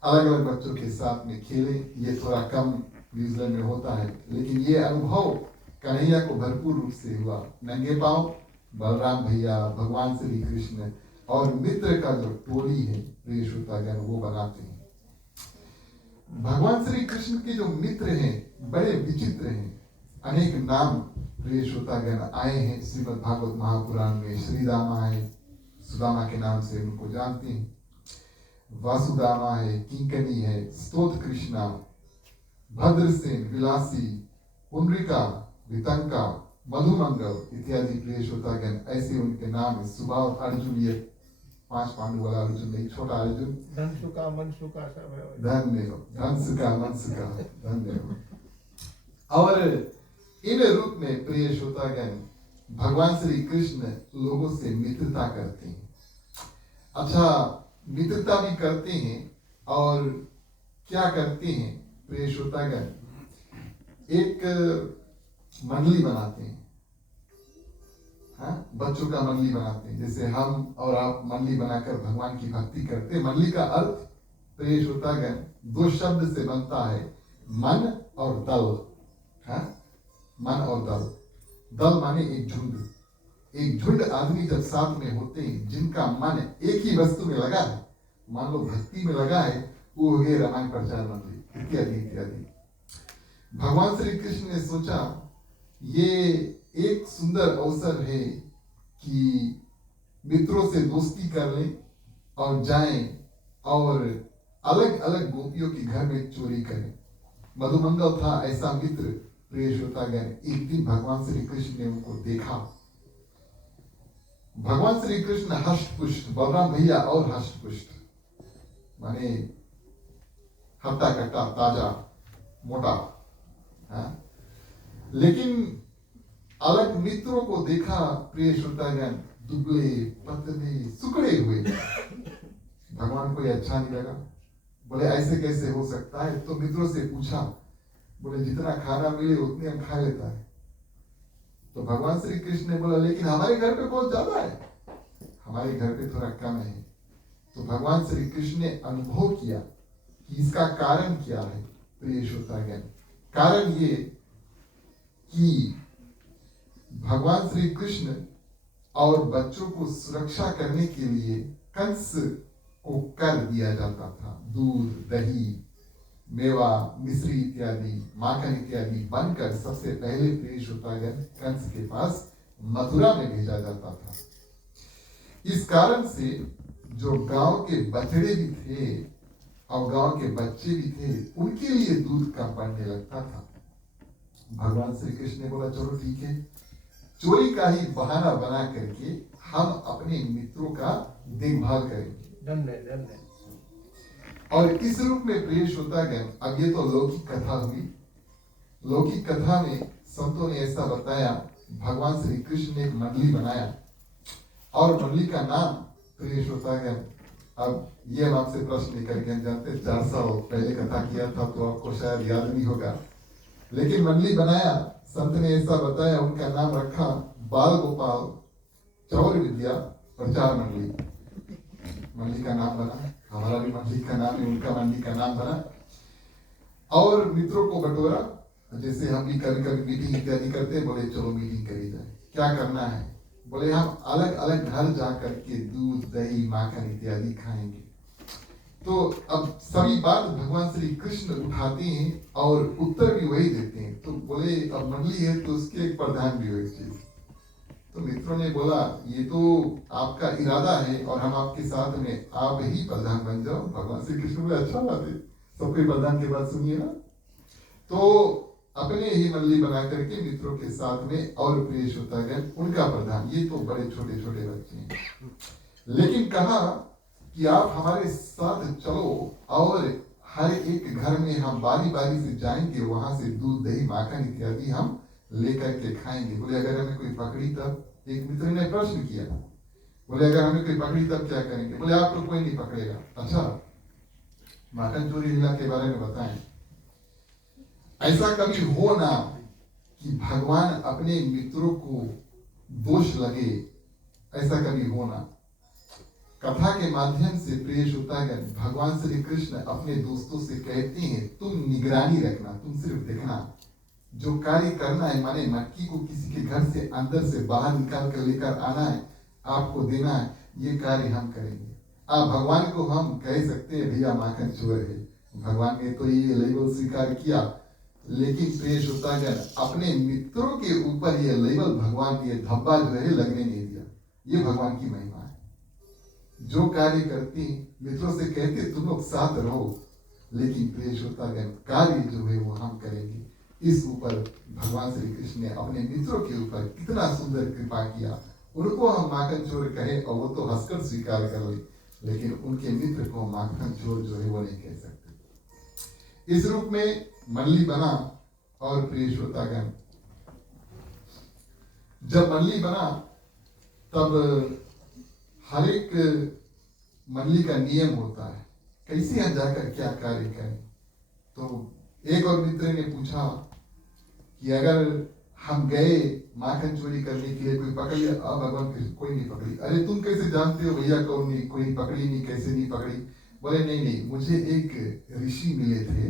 अलग अलग बच्चों के साथ में खेले। ये थोड़ा कम न्यूजीलैंड में होता है, लेकिन ये अनुभव कन्हैया को भरपूर रूप से हुआ। नंगे पांव बलराम भैया, भगवान श्री कृष्ण और मित्र का जो टोली है प्रिय श्रोतागण वो बनाते हैं। भगवान श्री कृष्ण के जो मित्र हैं बड़े विचित्र हैं, अनेक नाम प्रिय श्रोतागण आए हैं श्रीमद् भागवत महापुराण में। श्रीदामा है, सुदामा के नाम से उनको जानते हैं, वासुदामा है, किंकनी है, स्तोत्र कृष्णा, भद्रसेन, विलासी, पुंडरिका, वितंका, मधुमंगल इत्यादि प्रिय श्रोतागण ऐसे उनके नाम है। सुबाव, अर्जुन, ये 5 पांडु वाला अर्जुन नहीं, छोटा अर्जुन, धनसुका मनसुका सब है। धन्यवाद, धनसुका मनसुका, धन्यवाद। और इन रूप में प्रिय श्रोतागण भगवान श्री कृष्ण लोगों से मित्रता करते हैं। अच्छा, मित्रता भी करते हैं और क्या करते हैं प्रिय श्रोतागण, एक मंडली बनाते हैं, हाँ, बच्चों का मंडली बनाते हैं। जैसे हम और आप मंडली बनाकर भगवान की भक्ति करते हैं। मंडली का अर्थ प्रिय श्रोतागण 2 शब्द से बनता है, मन और दल, हाँ, मन और दल। दल माने एक झुंड, एक झुंड आदमी जब साथ में होते हैं जिनका मन एक ही वस्तु में लगा है, मान लो भक्ति में लगा है, वो हो गए रामायण प्रचार मंडली इत्यादि इत्यादि। भगवान श्री कृष्ण ने सोचा ये एक सुंदर अवसर है कि मित्रों से दोस्ती कर लें और जाएं और अलग अलग गोपियों के घर में चोरी करें। मधुमंगल था ऐसा मित्र प्रिय श्रोतागण। एक दिन भगवान श्री कृष्ण ने उनको देखा। भगवान श्री कृष्ण हष्टपुष्ट, बलराम भैया और हष्टपुष्ट माने हट्टा कट्टा, ताजा, मोटा, हाँ? लेकिन अलग मित्रों को देखा प्रिय श्रोतागण, दुबले पतले सुकड़े हुए। भगवान को ये अच्छा नहीं लगा, बोले ऐसे कैसे हो सकता है। तो मित्रों से पूछा, बोले जितना खाना मिले उतने हम खा लेता है। तो भगवान श्री कृष्ण ने बोला लेकिन हमारे घर पे बहुत ज्यादा है, हमारे घर पे थोड़ा कम है। तो भगवान श्री कृष्ण ने अनुभव किया कि इसका कारण क्या है। प्रिय श्रोतागण, कारण ये कि भगवान श्री कृष्ण और बच्चों को सुरक्षा करने के लिए कंस को कर दिया जाता था। दूध, दही, मेवा, मिश्री इत्यादि, माखन इत्यादि बनकर सबसे पहले प्रिय श्रोतागण कंस के पास मथुरा में भेजा जाता था। इस कारण से जो गांव के बछड़े भी थे और गांव के बच्चे भी थे, उनके लिए दूध कम पड़ने लगता था। भगवान श्री कृष्ण ने बोला, चलो ठीक है, चोरी का ही बहाना बना करके हम अपने मित्रों का देखभाल करेंगे। और इस रूप में प्रिय श्रोतागण, अब ये तो लौकिक कथा हुई। लौकिक कथा में संतों ने ऐसा बताया, भगवान श्री कृष्ण ने एक मंडली बनाया और मंडली का नाम प्रिय श्रोतागण, अब ये हम आपसे प्रश्न लेकर के जानते 4 साल पहले कथा किया था तो आपको शायद याद नहीं होगा, लेकिन मंडली बनाया, संत ने ऐसा बताया, उनका नाम रखा बाल गोपाल चौर विद्या प्रचार मंडली। मंडली का नाम बना, हमारा भी मंडली का नाम है, उनका मंडली का नाम बना। और मित्रों को बटोरा, जैसे हम भी कभी कभी मीटिंग इत्यादि करते हैं, बोले चलो मीटिंग करी जाए, क्या करना है? बोले हम अलग अलग घर जा करके दूध, दही, माखन इत्यादि खाएंगे। तो अब सभी बात भगवान श्री कृष्ण उठाते हैं और उत्तर भी वही देते हैं। तो बोले अब मंडली है तो उसके एक प्रधान भी हो एक चीज। तो मित्रों ने बोला, ये तो आपका इरादा है और हम आपके साथ में, आप ही प्रधान बन जाओ। भगवान श्री कृष्ण बोले, अच्छा बात है, सबके प्रधान की बात सुनिए ना। तो अपने ही मंडली बना करके मित्रों के साथ में और प्रिय श्रोतागण उनका प्रधान, ये तो बड़े छोटे छोटे बच्चे हैं, लेकिन कहा कि आप हमारे साथ चलो और हर एक घर में हम बारी बारी से जाएंगे, वहां से दूध, दही, माखन इत्यादि हम लेकर के खाएंगे। बोले अगर हमें कोई पकड़ी तब? एक मित्र ने प्रश्न किया, बोले अगर हमें कोई पकड़ी तब क्या करेंगे? बोले आपको कोई नहीं पकड़ेगा। अच्छा, माखन चोरी लीला के बारे में बताएं। ऐसा कभी हो ना कि भगवान अपने मित्रों को दोष लगे, ऐसा कभी हो ना। कथा के माध्यम से प्रिय श्रोतागण, भगवान श्री कृष्ण अपने दोस्तों से कहते हैं, तुम निगरानी रखना, तुम सिर्फ देखना, जो कार्य करना है, माने मटकी को किसी के घर से अंदर से बाहर निकाल कर लेकर आना है, आपको देना है, ये कार्य हम करेंगे। आप भगवान को हम कह सकते हैं भैया माखन चोर है, भगवान ने तो ये लेबल स्वीकार किया, लेकिन प्रिय श्रोतागण अपने मित्रों के ऊपर ये लेबल भगवान ये धब्बा जो है लगने नहीं दिया। ये भगवान की महिमा है। जो कार्य करती मित्रों से कहते तुम लोग साथ रहो, लेकिन प्रिय श्रोतागण कार्य जो है वो हम करेंगे। इस ऊपर भगवान श्री कृष्ण ने अपने मित्रों के ऊपर कितना सुंदर कृपा किया। उनको हम माखन चोर कहें और वो तो हंसकर स्वीकार कर ले, लेकिन उनके मित्र को माखन चोर जो है वो नहीं कह सकते। इस रूप में मंडली बना और प्रिय श्रोतागण जब मंडली बना तब हर एक मंडली का नियम होता है, कैसे यहाँ जाकर क्या कार्य करें। तो एक और मित्र ने पूछा कि अगर हम गए माखन चोरी करने के लिए, कोई पकड़ लिया, अब भगवान कोई नहीं पकड़ी। अरे तुम कैसे जानते हो भैया कौन नहीं, कोई पकड़ी नहीं, कैसे नहीं पकड़ी? बोले नहीं नहीं, मुझे एक ऋषि मिले थे,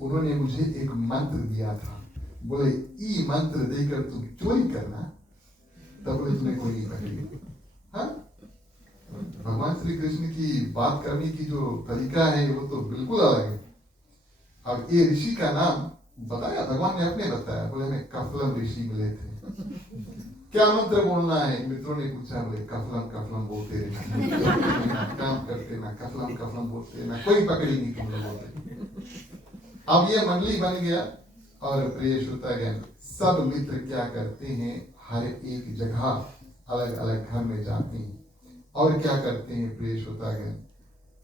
उन्होंने मुझे एक मंत्र दिया था, बोले ई मंत्र देकर तुम चोरी करना, तब बोले तुम्हें कोई नहीं पकड़ेगा। हाँ, भगवान श्री कृष्ण की बात करने की जो तरीका है वो तो बिल्कुल अलग है। अब ये ऋषि का नाम बताया, भगवान ने अपने बताया, बोले हमें कफलम ऋषि मिले थे। क्या मंत्र बोलना है? मित्रों ने पूछा, बोले कफलम कफलम बोलते रहना, काम करते ना, कफलम कफलम बोलते ना, कोई पकड़ी नहीं तुम लोगों ने। अब ये मंडली बन गया और प्रिय श्रोतागण सब मित्र क्या करते हैं, हर एक जगह अलग अलग घर में जाते हैं और क्या करते हैं प्रिय श्रोतागण,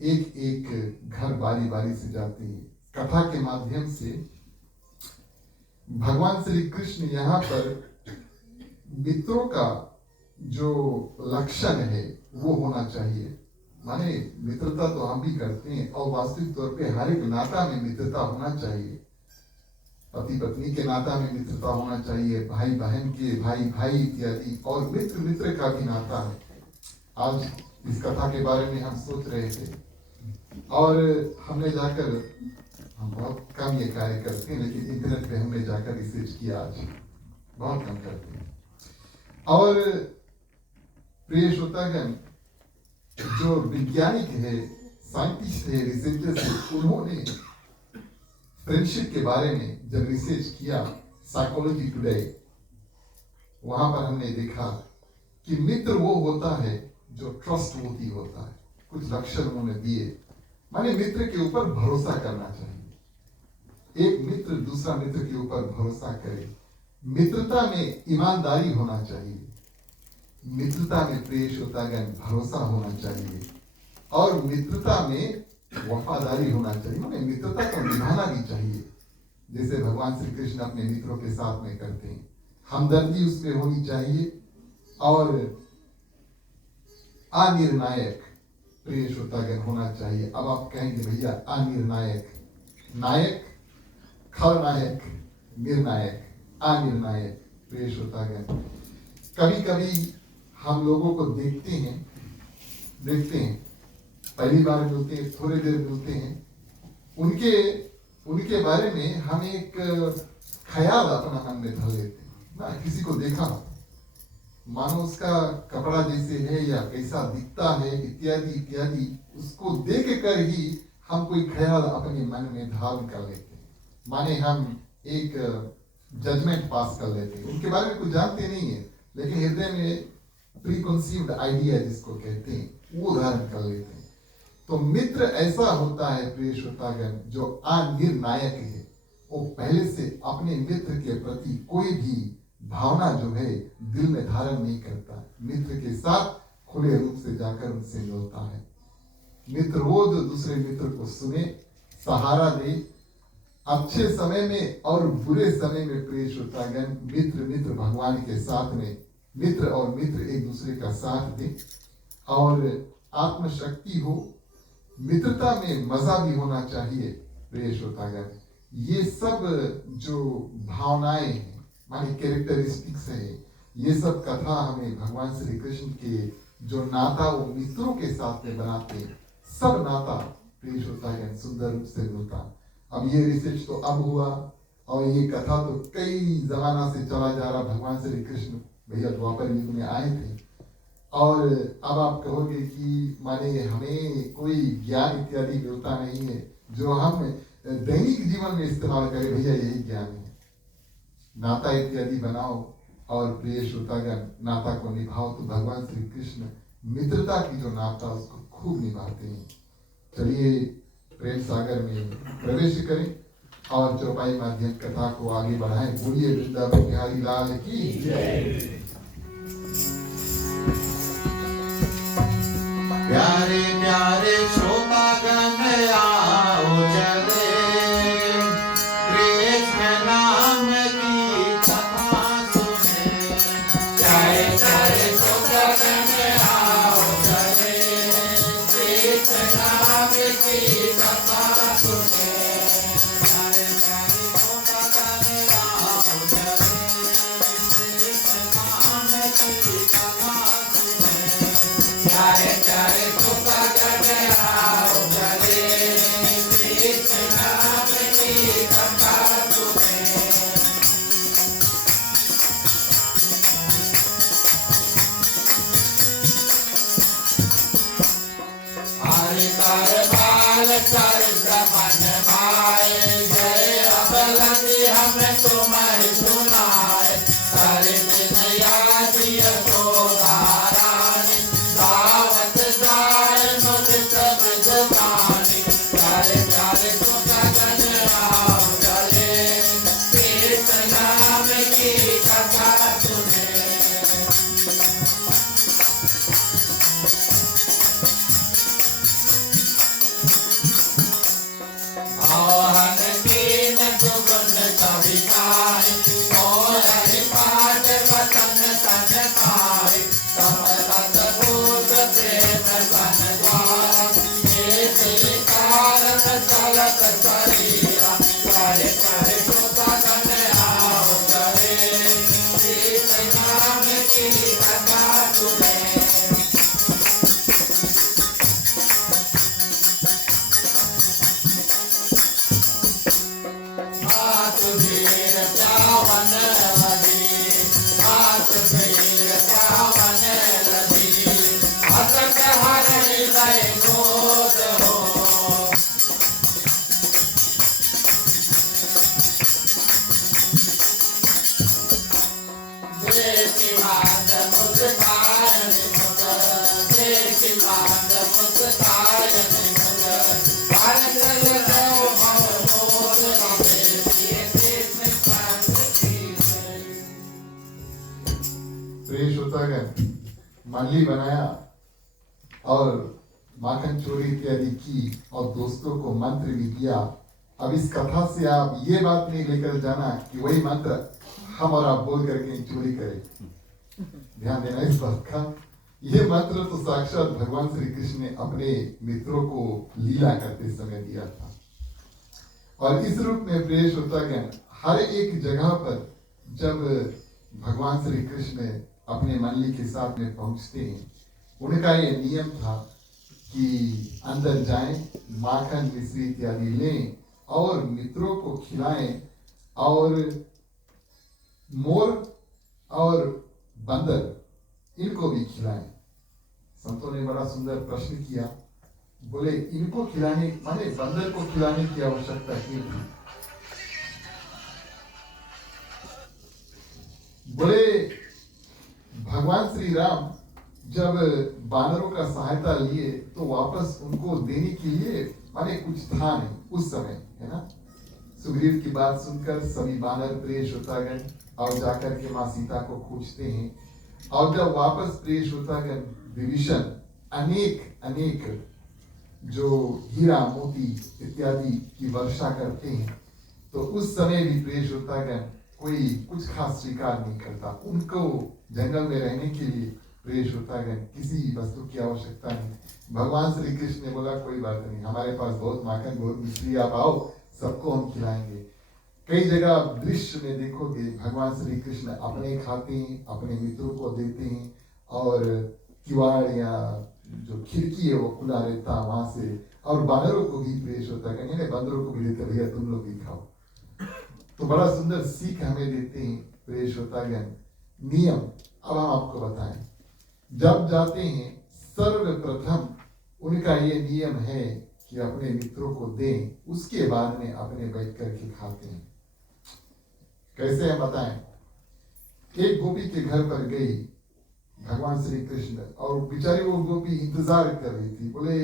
एक एक घर बारी बारी से जाते हैं। कथा के माध्यम से भगवान श्री कृष्ण यहाँ पर मित्रों का जो लक्षण है वो होना चाहिए। माने मित्रता तो हम भी करते हैं और वास्तविक तौर पे हर एक नाता में मित्रता होना चाहिए। पति पत्नी के नाता में मित्रता होना चाहिए, भाई बहन के, भाई भाई इत्यादि, और मित्र मित्र का भी नाता है। आज इस कथा के बारे में हम सोच रहे थे और हमने जाकर हम बहुत कम ये कार्य करते हैं, लेकिन इंटरनेट पे हमने जाकर रिसर्च किया आज, बहुत कम करते हैं। और प्रिय श्रोतागण, जो वैज्ञानिक है, साइंटिस्ट है, रिसर्चर्स है, उन्होंने फ्रेंडशिप के बारे में जब रिसर्च किया साइकोलॉजी टुडे, वहां पर हमने देखा कि मित्र वो होता है जो ट्रस्टवर्थी होता है। कुछ लक्षण उन्होंने दिए, माने मित्र के ऊपर भरोसा करना चाहिए। एक मित्र दूसरा मित्र के ऊपर भरोसा करे। मित्रता में ईमानदारी होना चाहिए। मित्रता में प्रिय श्रोतागण भरोसा होना चाहिए, और मित्रता में वफादारी होना चाहिए। माने मित्रता को निभाना भी चाहिए, जैसे भगवान श्री कृष्ण अपने मित्रों के साथ में करते हैं। हमदर्दी उसमें होनी चाहिए, और अनिर्णायक प्रिय श्रोतागण होना चाहिए। अब आप कहेंगे भैया अनिर्णायक, नायक, खलनायक, निर्णायक, अनिर्णायक। प्रिय श्रोतागण, कभी कभी हम लोगों को देखते हैं, पहली बार मिलते हैं, थोड़ी देर मिलते हैं, उनके बारे में हम एक ख्याल अपना मन में धर लेते हैं ना। किसी को देखा, मानो उसका कपड़ा जैसे है या कैसा दिखता है, इत्यादि इत्यादि, उसको देख कर ही हम कोई ख्याल अपने मन में धारण कर लेते हैं। माने हम एक जजमेंट पास कर लेते हैं। उनके बारे में कुछ जानते नहीं है, लेकिन हृदय में प्रीकंसीव्ड आइडिया जिसको कहते हैं, वो धारण कर लेते हैं। तो मित्र ऐसा होता है प्रिय श्रोतागण, जो अनिर्णायक है। वो पहले से अपने मित्र के प्रति कोई भी भावना जो है दिल में धारण नहीं करता। मित्र के साथ खुले रूप से जाकर उनसे मिलता है। मित्र वो जो दूसरे मित्र को सुने, सहारा दे, अच्छे समय में और बुरे समय में। प्रिय श्रोतागण, मित्र भगवान के साथ में, मित्र और मित्र एक दूसरे का साथ दे, और आत्मशक्ति हो। मित्रता में मजा भी होना चाहिए। प्रिय श्रोतागण, ये सब जो भावनाएं हैं, माने कैरेक्टरिस्टिक्स है, ये सब कथा हमें भगवान श्री कृष्ण के जो नाता वो मित्रों के साथ में बनाते हैं, सब नाता प्रिय श्रोतागण सुंदर रूप से मिलता। अब ये रिसर्च तो अब हुआ, और ये कथा तो कई जमाना से चला जा रहा। भगवान श्री कृष्ण भैया द्वापर युग में आए थे, और अब आप कहोगे कि माने हमें कोई ज्ञान इत्यादि मिलता नहीं है जो हम दैनिक जीवन में इस्तेमाल करें। भैया यही ज्ञान है, नाता इत्यादि बनाओ, और प्रिय श्रोतागण नाता को निभाओ। तो भगवान श्री कृष्ण मित्रता की जो नाता उसको खूब निभाते हैं। चलिए प्रेम सागर में प्रवेश करें और चौपाई माध्यम कथा को आगे बढ़ाएं। बोलिए वृंदावन बिहारी लाल की जय। प्यारे प्यारे श्रोतागण आओ चले, कृष्ण नाम की कथा सुने। प्यारे प्यारे श्रोतागण आओ चले, कृष्ण नाम की कथा सुने। प्यारे प्यारे श्रोतागण आओ चले, कृष्ण नाम की कथा सुने। प्यारे प्यारे श्रोतागण आओ चले, कृष्ण नाम की कथा सुने। हरि कर बाल चरित्र मन भाए, जय अबलंदी हमें तुम्हारी सुनाए। चरित नया दिय सोधारानी, गावत जाए मुदित ब्रजवानी। प्यारे प्यारे श्रोतागण आओ चले, कृष्ण नाम की कथा सुने। आह्वान कीन सुगंध कविताएं, और पाठ वचन तन खाए। समरत भूत प्रेम सन द्वारा, ये कारण चलत शरीरा। प्यारे प्यारे श्रोतागण आओ चले, कृष्ण नाम की कथा सुने। मुस्कान मुख देखि बांध मुस्कान मुख पारंगल रहो भव मोर रहे प्रिय कृष्ण कांत की प्रिय श्रोतागण, मंडली बनाया और माखन चोरी इत्यादि की और दोस्तों को मंत्र भी दिया। अब इस कथा से आप ये बात नहीं लेकर जाना कि वही मंत्र हम और आप बोल करके चोरी करें। ध्यान देना इस बात का। ये मंत्र तो साक्षात भगवान श्री कृष्ण ने अपने मित्रों को लीला करते समय दिया था। और इस रूप में प्रिय श्रोतागण, हर एक जगह पर जब भगवान श्री कृष्ण अपने मंडली के साथ में पहुंचते हैं, उनका ये नियम था कि अंदर जाएं, माखन मिश्री इत्यादि लें और मित्रों को खिलाएं और मोर और बंदर इनको भी खिलाएं। संतों ने बड़ा सुंदर प्रश्न किया, बोले इनको खिलाने माने बंदर को खिलाने की आवश्यकता क्यों थी? बोले भगवान श्री राम जब बानरों का सहायता लिए तो वापस उनको देने के लिए माने कुछ था नहीं उस समय, है ना। सुग्रीव की बात सुनकर सभी बानर प्रिय श्रोतागण और जाकर के माँ सीता को खोजते हैं। और जब वापस प्रिय श्रोतागण विभीषण अनेक जो हीरा मोती इत्यादि की वर्षा करते हैं, तो उस समय भी प्रिय श्रोतागण कोई कुछ खास स्वीकार नहीं करता। उनको जंगल में रहने के लिए प्रिय श्रोतागण किसी वस्तु की आवश्यकता नहीं। भगवान श्री कृष्ण ने बोला कोई बात नहीं, हमारे पास बहुत माखन बहुत मिश्री, आप आओ, सबको हम खिलाएंगे। कई जगह आप दृश्य में देखोगे भगवान श्री कृष्ण अपने खाते हैं, अपने मित्रों को देते हैं और किवाड़ या जो खिड़की है वो खुला रहता वहां से, और बानरों को भी प्रिय श्रोतागण यानी बंदरों को भी देते, भैया तुम लोग भी खाओ। तो बड़ा सुंदर सीख हमें देते हैं प्रिय श्रोतागण। नियम अब हम आपको बताएं, जब जाते हैं सर्वप्रथम उनका ये नियम है कि अपने मित्रों को दें, उसके बाद में अपने बैठ करके खाते हैं। कैसे हम बताएं? एक गोपी के घर पर गई भगवान श्री कृष्ण, और बेचारी वो गोपी इंतजार कर रही थी, बोले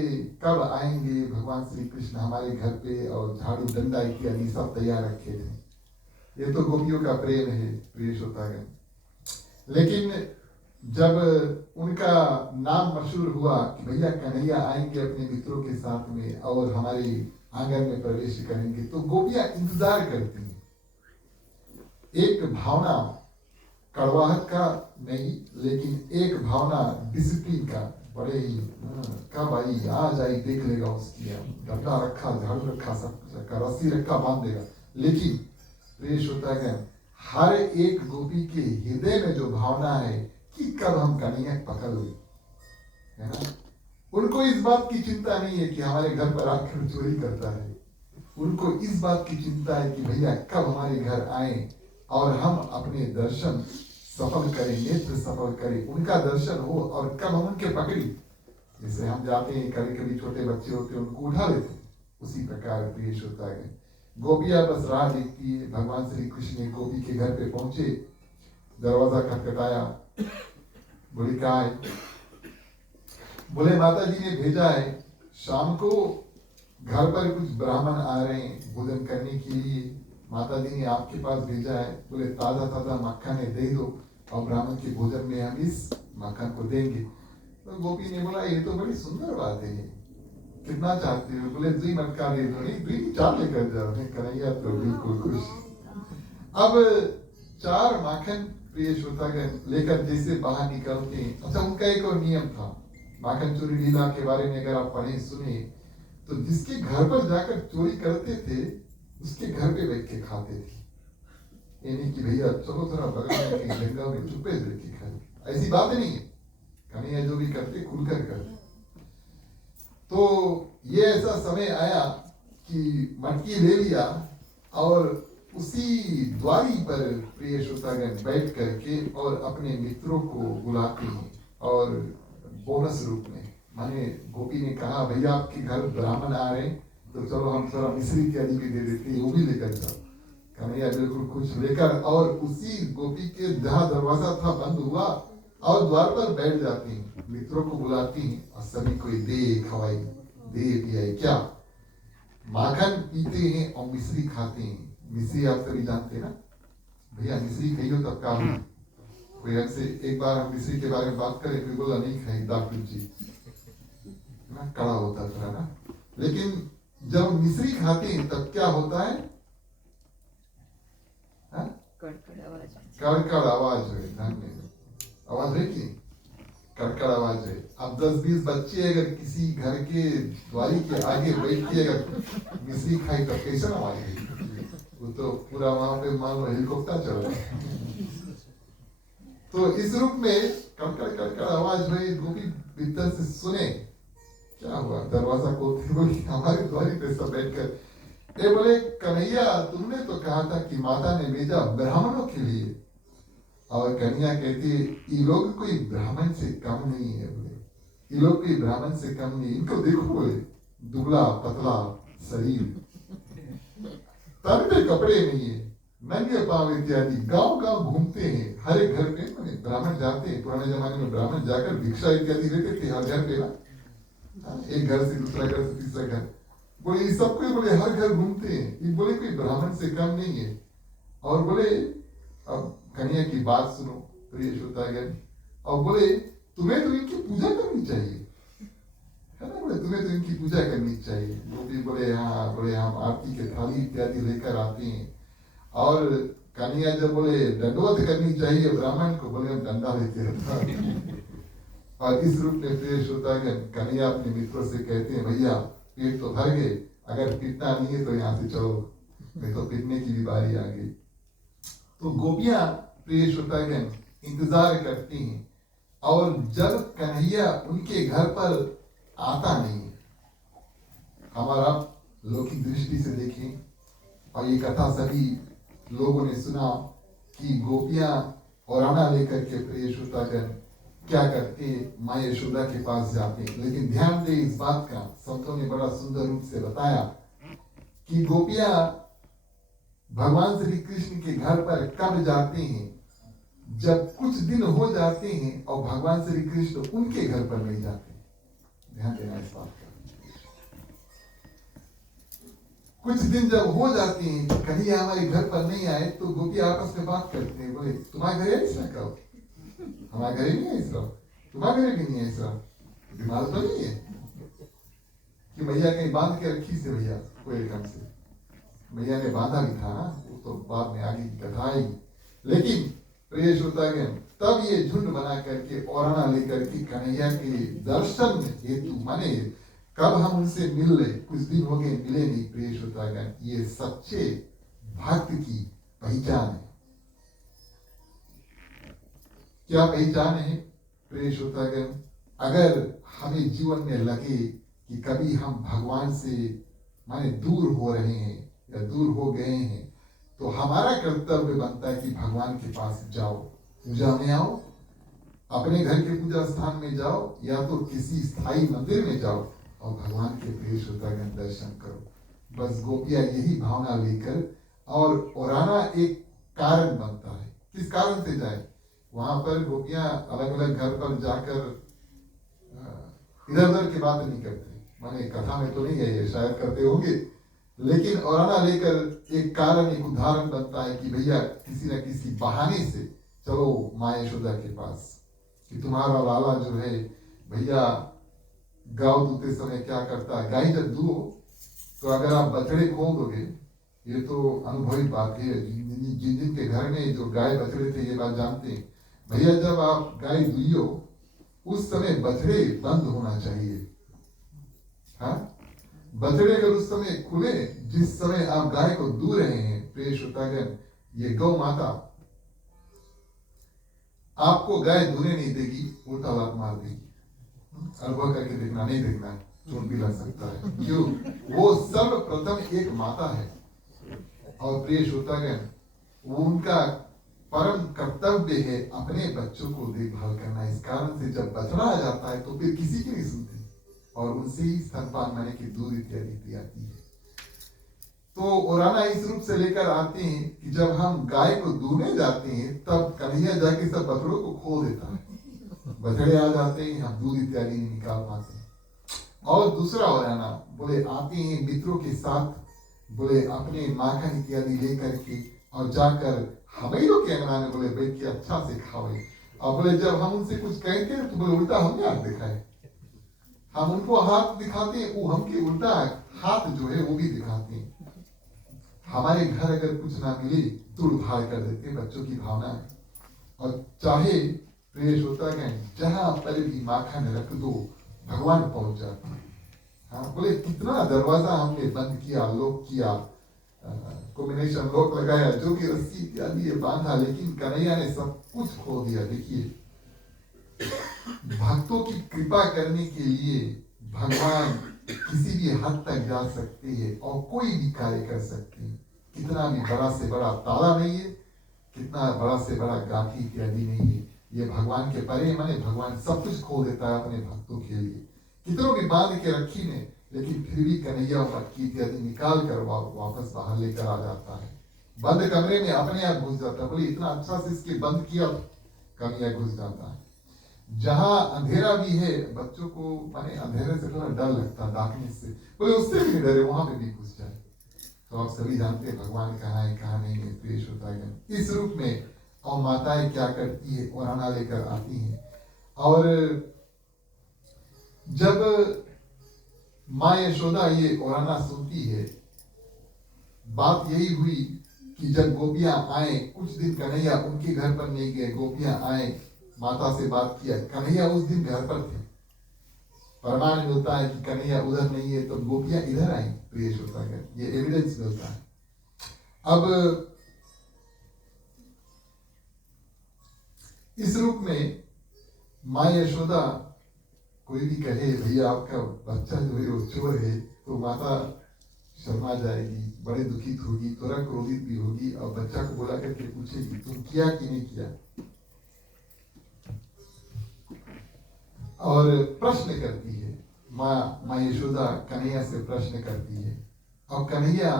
कब आएंगे भगवान श्री कृष्ण हमारे घर पे, और झाड़ू डंडा इत्यादि सब तैयार रखे थे। ये तो गोपियों का प्रेम है प्रिय श्रोतागण। लेकिन जब उनका नाम मशहूर हुआ कि भैया कन्हैया आएंगे अपने मित्रों के साथ में और हमारे आंगन में प्रवेश करेंगे, तो गोपियां इंतजार करती हैं। एक भावना कड़वाहट का नहीं, लेकिन एक भावना डिसिप्लिन का, बड़े ही कब आई आज आई देख लेगा, उसकी डंडा रखा, झाड़ू रखा, सब कुछ रखा, रस्सी रखा, बांध देगा। लेकिन प्रिय श्रोतागण, हर एक गोपी के हृदय में जो भावना है कि कब हम कन्हैया पकड़ ले, है ना। उनको इस बात की चिंता नहीं है कि हमारे घर पर आकर चोरी करता है, उनको इस बात की चिंता है कि भैया कब हमारे घर आए और हम अपने दर्शन सफल करें, नेत्र सफल करें, उनका दर्शन हो, और कब हम उनके पकड़ी। जैसे हम जाते हैं, कभी कभी छोटे बच्चे होते हैं उनको उठा लेते, उसी प्रकार प्रिय श्रोतागण गोपियां बस राह देखती है। भगवान श्री कृष्ण गोपी के घर पे पहुंचे, दरवाजा खटखटाया, बोले क्या है? बोले माता जी ने भेजा है, शाम को घर पर कुछ ब्राह्मण आ रहे हैं भोजन करने के लिए, माता जी ने आपके पास भेजा है। बोले ताजा ताजा मक्खन है, दे दो, और ब्राह्मण के भोजन में हम इस मक्खन को देंगे। तो गोपी ने बोला ये तो बड़ी सुंदर बात है, कितना चाहते हो? बोले 2 मटका दे दो। नहीं 2 4 लेकर जाओ। कन्हैया तो बिल्कुल खुश। अब 4 माखन प्रिय श्रोतागण लेकर जैसे बाहर निकलते हैं। अच्छा, उनका एक और नियम था, माखन चोरी लीला के बारे में अगर आप पढ़े सुने, तो जिसके घर पर जाकर चोरी करते थे उसके घर पे बैठ के खाते थे। यानी कि भैया चलो थोड़ा बगल में कहीं जंगल में चुपे से बैठ के खाए, ऐसी बात नहीं है। कन्हैया जो भी करते खुलकर करते। तो ये ऐसा समय आया कि मटकी ले लिया और उसी द्वारी पर प्रिय श्रोतागण बैठ करके और अपने मित्रों को बुलाते हैं, और बोनस रूप में माने गोपी ने कहा भैया आपके घर ब्राह्मण आ रहे हैं, तो चलो हम थोड़ा मिश्री इत्यादि भी दे देते हैं, वो भी लेकर जाओ। कन्हैया बिल्कुल कुछ लेकर, और उसी गोपी के जहाँ दरवाजा था बंद हुआ और द्वार पर बैठ जाती हैं, मित्रों को बुलाती हैं और सभी को दे खवाई, दे पियाई। क्या? माखन पीते हैं और मिश्री खाते हैं। मिश्री आप सभी जानते हैं ना भैया, मिश्री खाइयो तब का हुआ। कोई हमसे एक बार हम मिश्री के बारे में बात करें, कोई बोला नहीं खाई डॉक्टर जी, ना कड़ा होता था ना। लेकिन जब मिश्री खाते हैं तब क्या होता है? कड़कड़ आवाज है, ध्यान में आवाज है कि कड़कड़ आवाज है। अब 10-20 बच्चे अगर किसी घर के द्वारी के आगे बैठ के अगर मिश्री खाई तब कैसा आवाज है? वो तो पूरा वहां पे मान लो हेलीकॉप्टर चल रहा है। तो इस रूप में कड़कड़ कड़कड़ आवाज हुई। गोपी भीतर से सुने क्या हुआ, दरवाजा खोलते बोली हमारी द्वारी पे सब बैठकर, ये बोले कन्हैया तुमने तो कहा था कि माता ने भेजा ब्राह्मणों के लिए। और कन्हैया कहती है ये लोग कोई ब्राह्मण से कम नहीं है। बोले ये लोग कोई ब्राह्मण से कम नहीं, इनको देखो बोले दुबला पतला शरीर, तन पे कपड़े नहीं है, नंगे पांव इत्यादि, गांव गांव घूमते हैं। हर एक घर पे मैंने ब्राह्मण जाते हैं, पुराने जमाने में ब्राह्मण जाकर भिक्षा इत्यादि लेते थे हर घर पे ना, एक घर से दूसरा घर से तीसरा घर। बोले ये सब कोई बोले हर घर घूमते हैं, ये बोले कोई ब्राह्मण से कम नहीं है। और बोले अब कन्हैया की बात सुनो प्रिय श्रोतागण, और बोले तुम्हें तो इनकी पूजा करनी चाहिए, है ना। बोले तुम्हें तो इनकी पूजा करनी चाहिए। वो भी बोले हाँ, बोले हम आरती के थाली इत्यादि लेकर आते हैं। और कन्हैया जब बोले दंडवत करनी चाहिए ब्राह्मण को, बोले हम डंडा लेके रखा। और इस रूप में प्रिय श्रोतागण कन्हैया अपने मित्रों से कहते हैं भैया पेट तो भर गए, अगर पीटना नहीं है तो यहाँ से चलो, नहीं तो पीटने की भी बारी आ गई। तो गोपियां प्रिय श्रोतागण इंतजार करती हैं, और जब कन्हैया उनके घर पर आता नहीं, हमारा लौकिक दृष्टि से देखें, और ये कथा सभी लोगों ने सुना कि गोपियां औराना लेकर के प्रिय श्रोतागण क्या करते, माँ यशोदा के पास जाते। लेकिन ध्यान दे इस बात का, संतों ने बड़ा सुंदर रूप से बताया कि गोपियां भगवान श्री कृष्ण के घर पर कब जाते हैं? जब कुछ दिन हो जाते हैं और भगवान श्री कृष्ण उनके घर पर नहीं जाते। ध्यान देना इस बात का। कुछ दिन जब हो जाते हैं, कन्हैया हमारे घर पर नहीं आए, तो गोपियां आपस में बात करते हैं, बोले तुम्हारे घर है इसमें कब, हमारे घरे नहीं है इस बार, तुम्हारे घरे भी नहीं है इस बार, बीमार तो नहीं है कि मैया कहीं बांध के रखी से भैया कोई रकम से, मैया ने बांधा भी था ना, वो तो बाद में आगे की कथा आएगी। लेकिन प्रिय श्रोतागण तब ये झुंड बना करके औराना लेकर के कन्हैया के दर्शन हेतु, माने कब हम उनसे मिल रहे, कुछ दिन हो गए मिले नहीं। प्रिय श्रोतागण ये सच्चे भक्त की पहचान है। क्या पहचान है प्रिय श्रोतागण? अगर हमें जीवन में लगे कि कभी हम भगवान से माने दूर हो रहे हैं या दूर हो गए हैं, तो हमारा कर्तव्य बनता है कि भगवान के पास जाओ, पूजा में आओ, अपने घर के पूजा स्थान में जाओ, या तो किसी स्थायी मंदिर में जाओ और भगवान के प्रिय श्रोतागण दर्शन करो। बस गोपियां यही भावना लेकर, और औराना एक कारण बनता है, किस कारण से जाए वहां पर। गोपियां अलग अलग घर पर जाकर इधर उधर की बात नहीं करते, माने कथा में तो नहीं है ये, शायद करते होंगे, लेकिन औराना लेकर एक कारण, एक उदाहरण बनता है कि भैया किसी न किसी बहाने से चलो माँ यशोदा के पास, कि तुम्हारा लाला जो है भैया गाँव दूते समय क्या करता है, गाय जब दूहो तो अगर आप बछड़े खो दोगे, ये तो अनुभवी बात है, जिन जिन के घर में जो गाय बछड़े थे ये बात जानते हैं। भैया जब आप गाय दुइयो उस समय बछड़े बंद होना चाहिए। हाँ, बछड़े अगर उस समय खुले, जिस समय आप गाय को दू रहे हैं, प्रिय श्रोतागण ये गौ माता आपको गाय दूने नहीं देगी, उल्टा लात मार देगी। अनुभव करके देखना, नहीं देखना, चोट भी लग सकता है। क्यों? वो सर्वप्रथम एक माता है, और प्रिय श्रोतागण वो उनका परम कर्तव्य है अपने बच्चों को देखभाल करना। इस कारण से जब बछड़ा आ जाता है तो फिर किसी की नहीं सुनती, और उनसे ही स्तनपान माने की दूध इत्यादि दी आती है। तो औराना इस रूप से लेकर आते हैं कि जब हम गाय को दूने जाते हैं तब कन्हैया जाके सब बछड़ों को खो देता है। बछड़े आ जाते हैं, हम दूध इत्यादि नहीं निकाल पाते। और दूसरा ओराना बोले आते हैं मित्रों के साथ, बोले अपने माखन इत्यादि लेकर के और जाकर हमें लोग के अंगना में बोले बैठ के अच्छा से खाओ। और बोले जब हम उनसे कुछ कहते हैं तो बोले उल्टा हमें हाथ दिखाए, हम उनको हाथ दिखाते हैं, वो हमके उल्टा हाथ जो है वो भी दिखाते हैं। हमारे घर अगर कुछ ना मिले तो उधार कर देते हैं, बच्चों की भावना है। और चाहे प्रिय श्रोता जहां पर भी माखन रख दो भगवान पहुंच जाते हैं। हाँ बोले कितना दरवाजा हमने बंद किया, लॉक किया, कॉम्बिनेशन लॉक लगाया, जो कि रस्सी इत्यादि बांधा, लेकिन कन्हैया ने सब कुछ खो दिया। देखिए भक्तों की कृपा करने के लिए भगवान किसी भी हद तक जा सकते हैं और कोई भी कार्य कर सकते हैं। कितना भी बड़ा से बड़ा ताला नहीं है, कितना बड़ा से बड़ा गांठी इत्यादि नहीं है, ये भगवान के परे माने भगवान सब कुछ खो देता है अपने भक्तों के लिए। कितनों भी बांध के रखी ने, लेकिन फिर भी कन्हैया मटकी इत्यादि निकाल कर वापस बाहर लेकर आ जाता है। बंद कमरे में अपने आप घुस जाता है। बोले इतना अच्छा से इसके बंद किया, कन्हैया घुस जाता है। जहां अंधेरा भी है, बच्चों को माने अंधेरे से थोड़ा डर लगता है, डार्कनेस से, बोले उससे भी नहीं डरे, वहां पे भी घुस जाए। तो आप सभी जानते हैं भगवान कहाँ है कहाँ नहीं है, प्रिय श्रोतागण। इस रूप में और माताएं क्या करती है, ओराना लेकर आती हैं। और जब माँ यशोदा ये ओराना सुनती है, बात यही हुई कि जब गोपियां आए, कुछ दिन कन्हैया उनके घर पर नहीं गए, गोपियां आए, माता से बात किया, कन्हैया उस दिन घर पर थे। प्रमाण मिलता है कि कन्हैया उधर नहीं है तो गोपियां इधर आई, प्रिय श्रोतागण, ये एविडेंस मिलता है। अब इस रूप में माँ यशोदा, कोई भी कहे भैया आपका बच्चा जो है वो चोर है, तो माता शर्मा जाएगी, बड़े दुखित होगी, थोड़ा क्रोधित भी होगी, और बच्चा को बुला करके पूछेगी तुम किया कि नहीं किया, और प्रश्न करती है। माँ यशोदा कन्हैया से प्रश्न करती है, और कन्हैया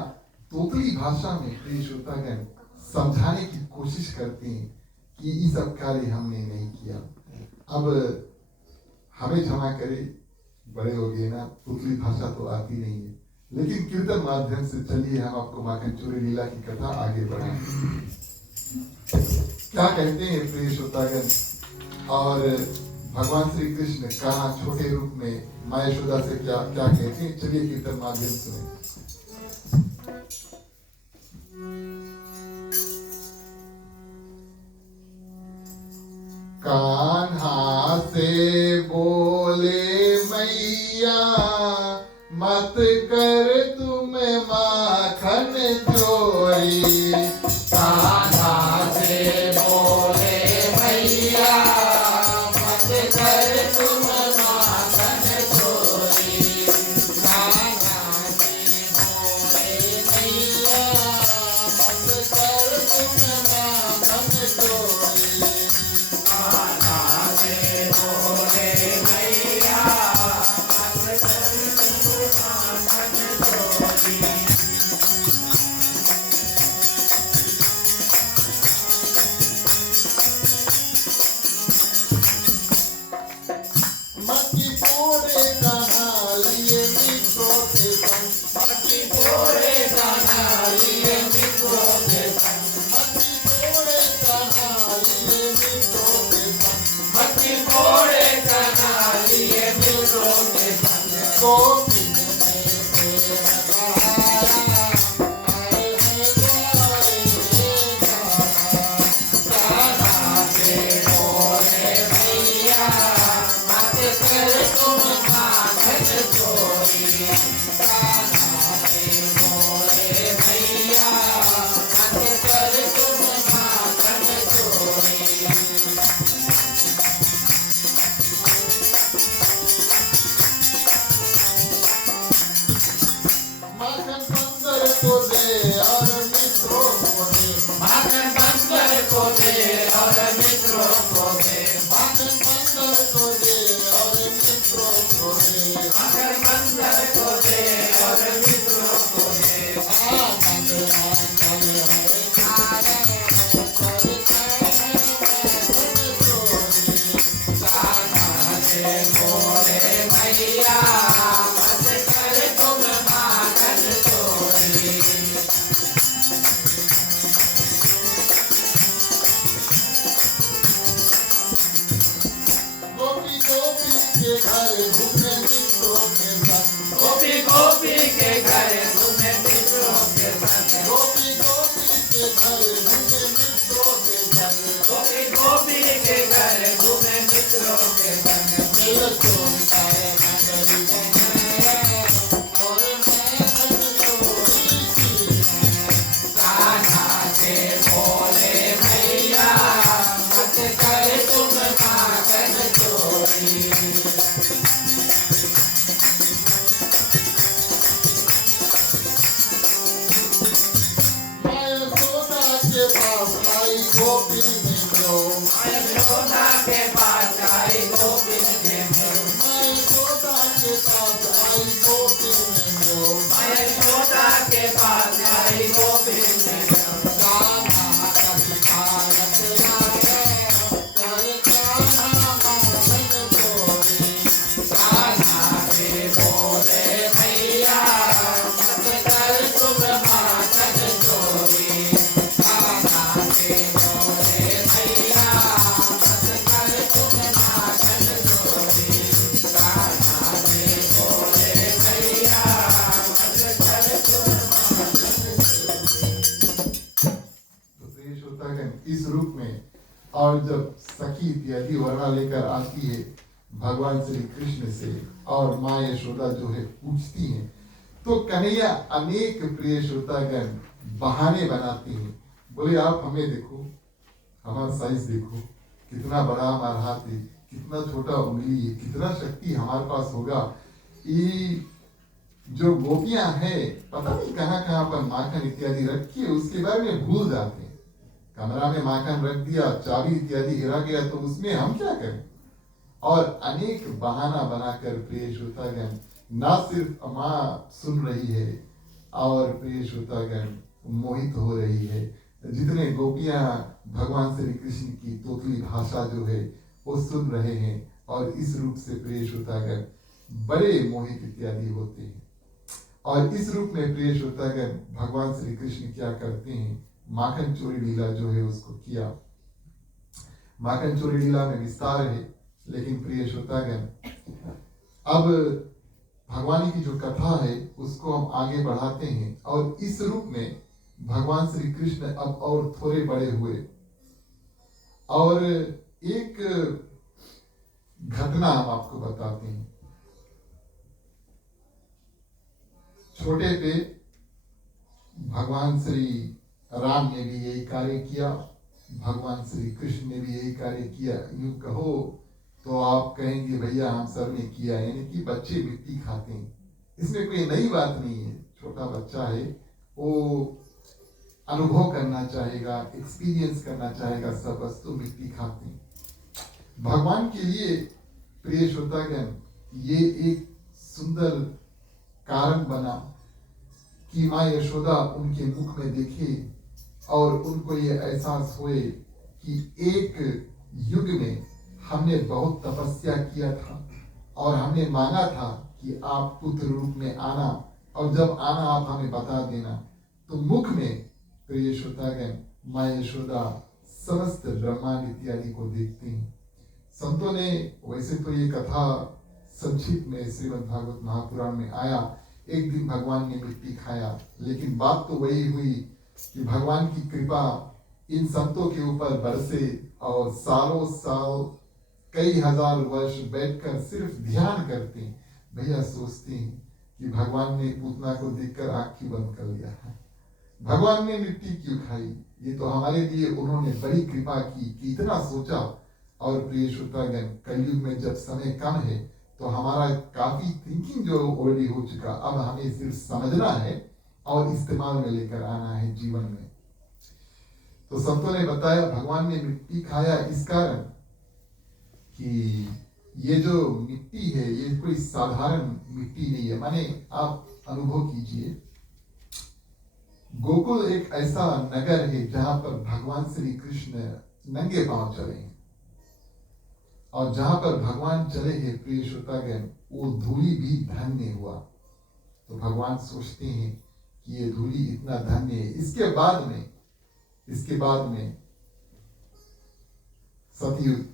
तोतली भाषा में प्रिय श्रोतागण समझाने की कोशिश करते हैं कि ये सब कार्य हमने नहीं किया। अब हमें क्षमा करे, बड़े हो गए ना, तोतली भाषा तो आती नहीं है, लेकिन कीर्तन माध्यम से चलिए हम आपको माखन चोरी लीला की कथा आगे बढ़ाएं। क्या कहते हैं प्रिय श्रोतागण, और भगवान श्री कृष्ण कहा छोटे रूप में माँ यशोदा से क्या क्या कहते हैं, चलिए कीर्तन माध्यम सुने। कान्हा से बोले मैया मत कर तुम माखन चोरी। कान्हा से बोले मैया मत कर तुम माखन चोरी। कान्हा से बोले मैया मत कर तुम माखन चोरी। कान्हा से बोले मैया मत कर तुम माखन चोरी। मक्की फोड़े कान्हा लिए मित्रों के संग, मक्की फोड़े कान्हा लिए मित्रों के संग। मक्की फोड़े कान्हा लिए मित्रों के संग, मक्की फोड़े कान्हा लिए मित्रों के संग। गोपी कान्हा से बोले मैया मत कर तुम माखन चोरी। कान्हा से बोले मैया मत कर तुम माखन चोरी। माखन बंदर को दे और मित्रों को दे, माखन बंदर को दे और मित्रों को दे। माखन बंदर को दे और मित्रों को दे। माखन बंदर को दे और मित्रों को दे। आनंद मंगल हरे कारण करता है माखन चोरी। के घर घूमे मित्रों के संग गोपी गोपी के घर घूमे मित्रों के संग गोपी गोपी के घर घूमे मित्रों के संग गोपी गोपी के घर घूमे मित्रों के संग मेरा चोरता है मंगली बनाया और मैं चोरी की कान्हा से बोले भैया मत कर तुम माखन चोरी मैं सोना के पास आई गोपी ने लो यशोदा के पास आई गोपी ने मिलो मैं सोना के पास आई गोपी ने लो यशोदा के पास आई गोपी ने मिलो कान्हा कभी भारत आया कर कान्हा माखन चोरी कान्हा से बोले भैया मत कर तुम माखन चोरी कान्हा से बोले भैया मत कर तुम माखन चोरी कान्हा से बोले भैया मत कर तुम तो प्रिय श्रोतागण इस रूप में और जब सखी इत्यादि वरना लेकर आती है भगवान श्री कृष्ण से और माँ यशोदा जो है पूछती हैं तो कन्हैया अनेक प्रिय श्रोतागण बहाने बनाती हैं बोले आप हमें देखो हमारा साइज देखो कितना बड़ा हमारा हाथ है कितना छोटा उंगली है कितना शक्ति हमारे पास होगा ये जो गोपियां हैं पता नहीं कहाँ कहाँ पर माखन इत्यादि रखी है उसके बारे में भूल जाते हैं कमरा में माखन रख दिया चाबी इत्यादि गिरा गया तो उसमें हम क्या करें और अनेक बहाना बनाकर प्रिय श्रोतागण ना सिर्फ माँ सुन रही है और प्रिय श्रोतागण मोहित हो रही है जितने गोपियां भगवान श्री कृष्ण की तोतली भाषा जो है वो सुन रहे हैं और इस रूप से प्रिय श्रोतागण बड़े मोहित इत्यादि होते हैं और इस रूप में प्रिय श्रोतागण भगवान श्री कृष्ण क्या करते हैं माखन चोरी लीला जो है उसको किया माखन चोरी लीला में विस्तार है लेकिन प्रिय श्रोतागण अब भगवान की जो कथा है उसको हम आगे बढ़ाते हैं और इस रूप में भगवान श्री कृष्ण अब और थोड़े बड़े हुए और एक घटना हम आपको बताते हैं छोटे पे भगवान श्री राम ने भी यही कार्य किया भगवान श्री कृष्ण ने भी यही कार्य किया यूं कहो तो आप कहेंगे भैया हम सब ने किया यानी कि बच्चे मिट्टी खाते हैं इसमें कोई नई बात नहीं है छोटा बच्चा है वो अनुभव करना चाहेगा एक्सपीरियंस करना चाहेगा सब वस्तु मिट्टी खाते हैं भगवान के लिए प्रिय श्रोतागण ये एक सुंदर कारण बना कि माँ यशोदा उनके मुख में देखे और उनको ये एहसास हुए कि एक युग में हमने बहुत तपस्या किया था और हमने मांगा था कि आप पुत्र रूप में आना और जब आना आप हमें बता देना तो मुख में प्रिय श्रोतागण माँ यशोदा समस्त ब्रह्मांड इत्यादि को देखते हैं संतों ने वैसे तो ये कथा संक्षिप्त में श्रीमद् भागवत महापुराण में आया एक दिन भगवान ने मिट्टी खाया लेकिन बात तो वही हुई कि भगवान की कृपा इन संतों के ऊपर बरसे और सालों साल कई हजार वर्ष बैठकर सिर्फ ध्यान करते हैं भैया सोचते हैं कि भगवान ने पूतना को देखकर आंख क्यों बंद कर लिया है भगवान ने मिट्टी क्यों खाई ये तो हमारे लिए उन्होंने बड़ी कृपा की कि इतना सोचा और प्रिय श्रोतागण कलयुग में जब समय कम है तो हमारा काफी थिंकिंग जो ऑलरेडी हो चुका अब हमें सिर्फ समझना है और इस्तेमाल में लेकर आना है जीवन में तो संतों ने बताया भगवान ने मिट्टी खाया इस कारण कि ये जो मिट्टी है ये कोई साधारण मिट्टी नहीं है माने आप अनुभव कीजिए गोकुल एक ऐसा नगर है जहां पर भगवान श्री कृष्ण नंगे पांव चले हैं और जहां पर भगवान चले हैं प्रिय श्रोतागण वो धूली भी धन्य हुआ तो भगवान सोचते हैं कि ये धूली इतना धन्य है इसके बाद में सतयुग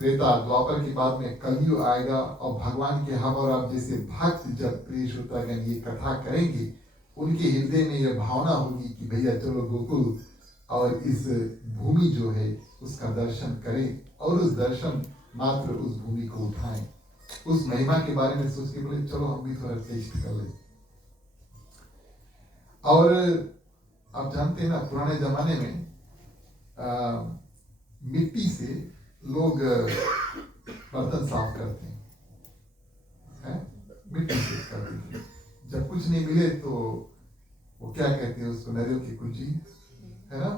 त्रेता द्वापर के बाद में कलयुग आएगा और भगवान के हम और आप जैसे भक्त जब प्रिय श्रोतागण ये कथा करेंगे, उनके हृदय में यह भावना होगी कि भैया चलो गोकुल और इस भूमि जो है उसका दर्शन करें और उस दर्शन मात्र उस भूमि को उठाएं, उस महिमा के बारे में सोच के बोले चलो हम भी थोड़ा टेस्ट कर ले। और आप जानते हैं ना, पुराने जमाने में मिट्टी से लोग बर्तन साफ करते हैं, मिट्टी से करते थे। जब कुछ नहीं मिले तो वो क्या कहते हैं उसको, नरियल की कुंजी, है ना,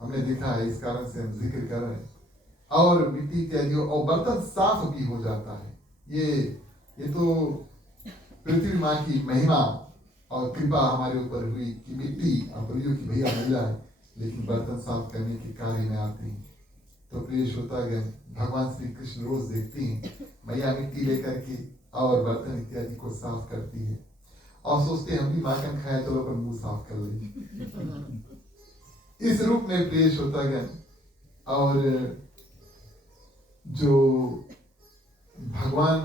हमने देखा है, इस कारण से हम जिक्र कर रहे हैं। और मिट्टी इत्यादि और बर्तन साफ भी हो जाता है। ये तो पृथ्वी माँ की महिमा और कृपा हमारे ऊपर हुई कि मिट्टी अपरियों की भैया मिला है, लेकिन बर्तन साफ करने के कार्य में आते हैं। तो प्रिय श्रोतागण, भगवान श्री कृष्ण रोज देखते हैं मैया मिट्टी लेकर के और बर्तन इत्यादि को साफ करती है और सोचते हैं हम भी माखन खाए, चलो पर मुंह साफ कर ले। इस रूप में प्रिय श्रोतागण, और जो भगवान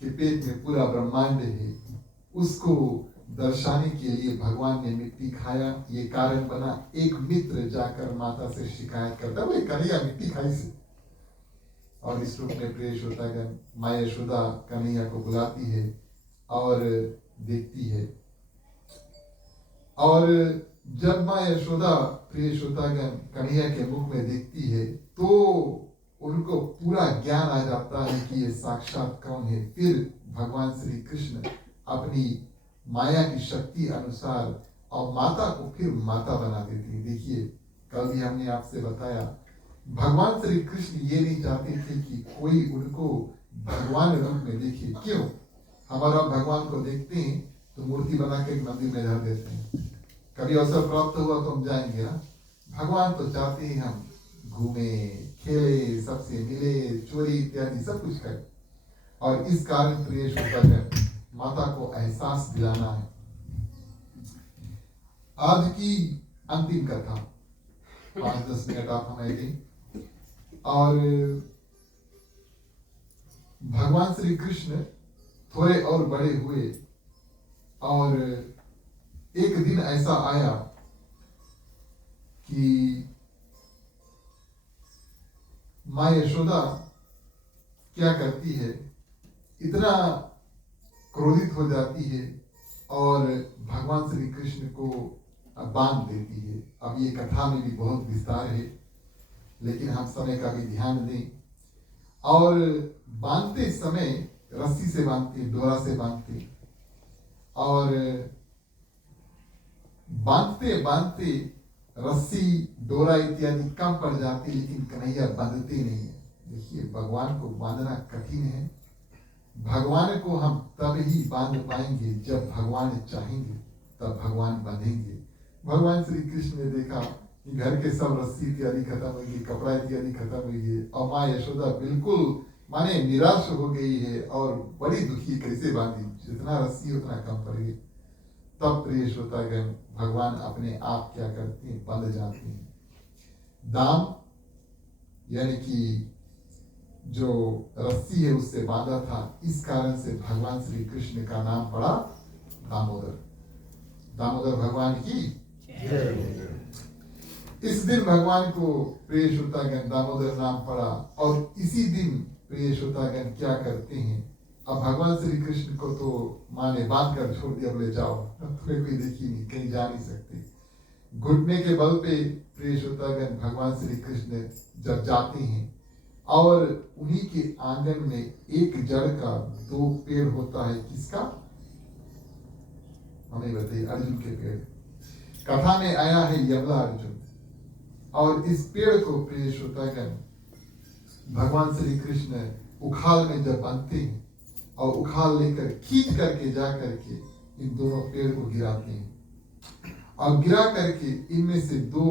के पेट में पूरा ब्रह्मांड है उसको दर्शाने के लिए भगवान ने मिट्टी खाया। ये कारण बना, एक मित्र जाकर माता से शिकायत करता है, कन्हैया मिट्टी खाई से। और इस रूप में प्रिय श्रोतागण, माँ यशोदा कन्हैया को बुलाती है और देखती है। और जब माँ यशोदा प्रिय श्रोतागण कन्हैया के मुख में देखती है तो उनको पूरा ज्ञान आ जाता है कि ये साक्षात कौन है। फिर भगवान श्री कृष्ण अपनी माया की शक्ति अनुसार और माता को फिर माता बना देते हैं। देखिए, कल भी हमने आपसे बताया, भगवान श्री कृष्ण ये नहीं चाहते थे कि कोई उनको भगवान रूप में देखे। क्यों? हमारा भगवान को देखते हैं तो मूर्ति बना के मंदिर में धर देते हैं, कभी अवसर प्राप्त हुआ तो हम जाएंगे ना। भगवान तो चाहते हैं हम घूमे, खेले, सबसे मिले, चोरी इत्यादि सब कुछ करें। और इस कारण प्रिय श्रोतागण, माता को एहसास दिलाना है। आज की अंतिम कथा 5-10 मिनट आप हमें दें। और भगवान श्री कृष्ण थोड़े और बड़े हुए और एक दिन ऐसा आया कि माँ यशोदा क्या करती है, इतना क्रोधित हो जाती है और भगवान श्री कृष्ण को बांध देती है। अब ये कथा में भी बहुत विस्तार है, लेकिन हम समय का भी ध्यान दें। और बांधते समय रस्सी से बांधते, डोरा से बांधते, और बांधते बांधते रस्सी, डोरा इत्यादि कम पड़ जाती, लेकिन कन्हैया बांधते नहीं है। देखिए, भगवान को बांधना कठिन है। भगवान को हम तब ही बांध पाएंगे जब भगवान चाहेंगे, तब भगवान बांधेंगे। भगवान श्री कृष्ण ने देखा कि घर के सब रस्सी इत्यादि खत्म हो गई, कपड़ा इत्यादि खत्म हो गई और माँ यशोदा बिल्कुल माने निराश हो गई है और बड़ी दुखी, कैसे बांधी, जितना रस्सी उतना कम पड़ गई। तब प्रिय श्रोतागण, भगवान अपने आप क्या करते हैं, बंध जाते हैं। दाम यानी कि जो रस्सी है उससे बांधा था, इस कारण से भगवान श्री कृष्ण का नाम पड़ा दामोदर। दामोदर भगवान की। इस दिन भगवान को प्रिय श्रोतागण दामोदर नाम पड़ा। और इसी दिन प्रिय श्रोतागण क्या करते हैं, अब भगवान श्री कृष्ण को तो माँ ने बांध कर छोड़ दिया, बोले जाओ, तुम्हें कोई देखी नहीं, कहीं जा नहीं सकते। घुटने के बल पे प्रिय श्रोतागण भगवान श्री कृष्ण जब जाते हैं और उन्हीं के आंगन में एक जड़ का 2 पेड़ होता है। किसका? हमें बताइए। अर्जुन के पेड़। कथा में आया है यमला अर्जुन। और इस पेड़ को प्रिय श्रोतागण भगवान श्री कृष्ण उखाल में जब बांधते हैं और उखाल लेकर खींच करके जा करके इन दोनों पेड़ को गिराते हैं और गिरा करके इनमें से 2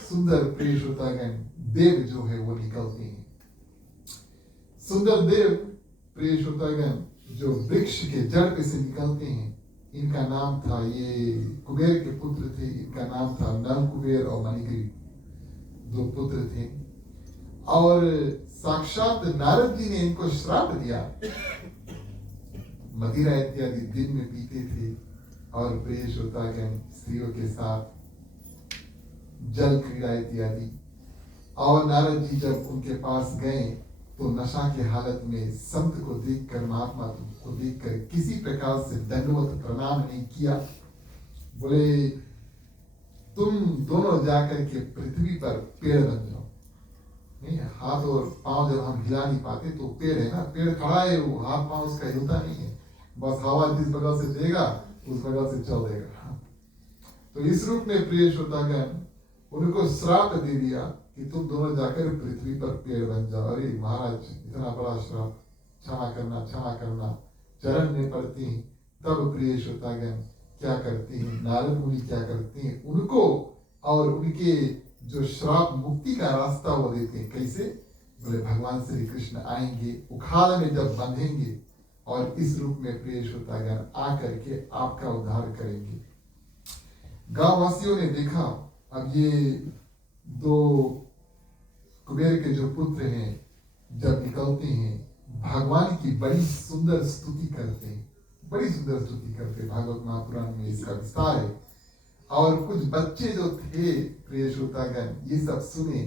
सुंदर प्रिय श्रोतागण देव जो है वो निकलते हैं। सुंदर देव प्रिय श्रोतागण जो वृक्ष के जड़ पे से निकलते हैं, इनका नाम था, ये कुबेर के पुत्र थे, इनका नाम था नल कुबेर और मणिग्रीव, 2 पुत्र थे। और साक्षात नारद जी ने इनको श्राप दिया। मदिरा इत्यादि दिन में पीते थे और प्रिय श्रोतागण स्त्रियों के साथ जल क्रीड़ा इत्यादि। और नारद जी जब उनके पास गए तो नशा के हालत में संत को देखकर, महात्मा को देखकर किसी प्रकार से दंडवत प्रणाम नहीं किया। बोले तुम दोनों जाकर के पृथ्वी पर पेड़ बन जाओ। नहीं, हाथ और पांव जब हम हिला नहीं पाते तो पेड़ है ना, पेड़ खड़ा है, वो हाथ पांव उसका हिलता नहीं है, बस हवा जिस बगल से देगा उस बगल से चल देगा। तो इस रूप में प्रिय श्रोतागण उनको श्राप दे दिया कि तुम दोनों जाकर पृथ्वी पर पेड़ बन जाओ। अरे महाराज, इतना बड़ा श्राप, क्षमा करना क्षमा करना, चरण में पड़ती हैं। तब प्रिय श्रोतागण क्या करती हैं, नारद मुनि क्या करती हैं, उनको और उनके जो श्राप मुक्ति का रास्ता वो देते हैं। कैसे? बोले भगवान श्री कृष्ण आएंगे, उखाड़ में जब बंधेंगे और इस रूप में प्रिय श्रोतागण आकर के आपका उद्धार करेंगे। गांव वासियों ने देखा, अब ये दो कुबेर के जो पुत्र हैं जब निकलते हैं, भगवान की बड़ी सुंदर स्तुति करते हैं, बड़ी सुंदर स्तुति करते हैं। भागवत महापुराण में इसका विस्तार है। और कुछ बच्चे जो थे प्रिय श्रोतागण ये सब सुने।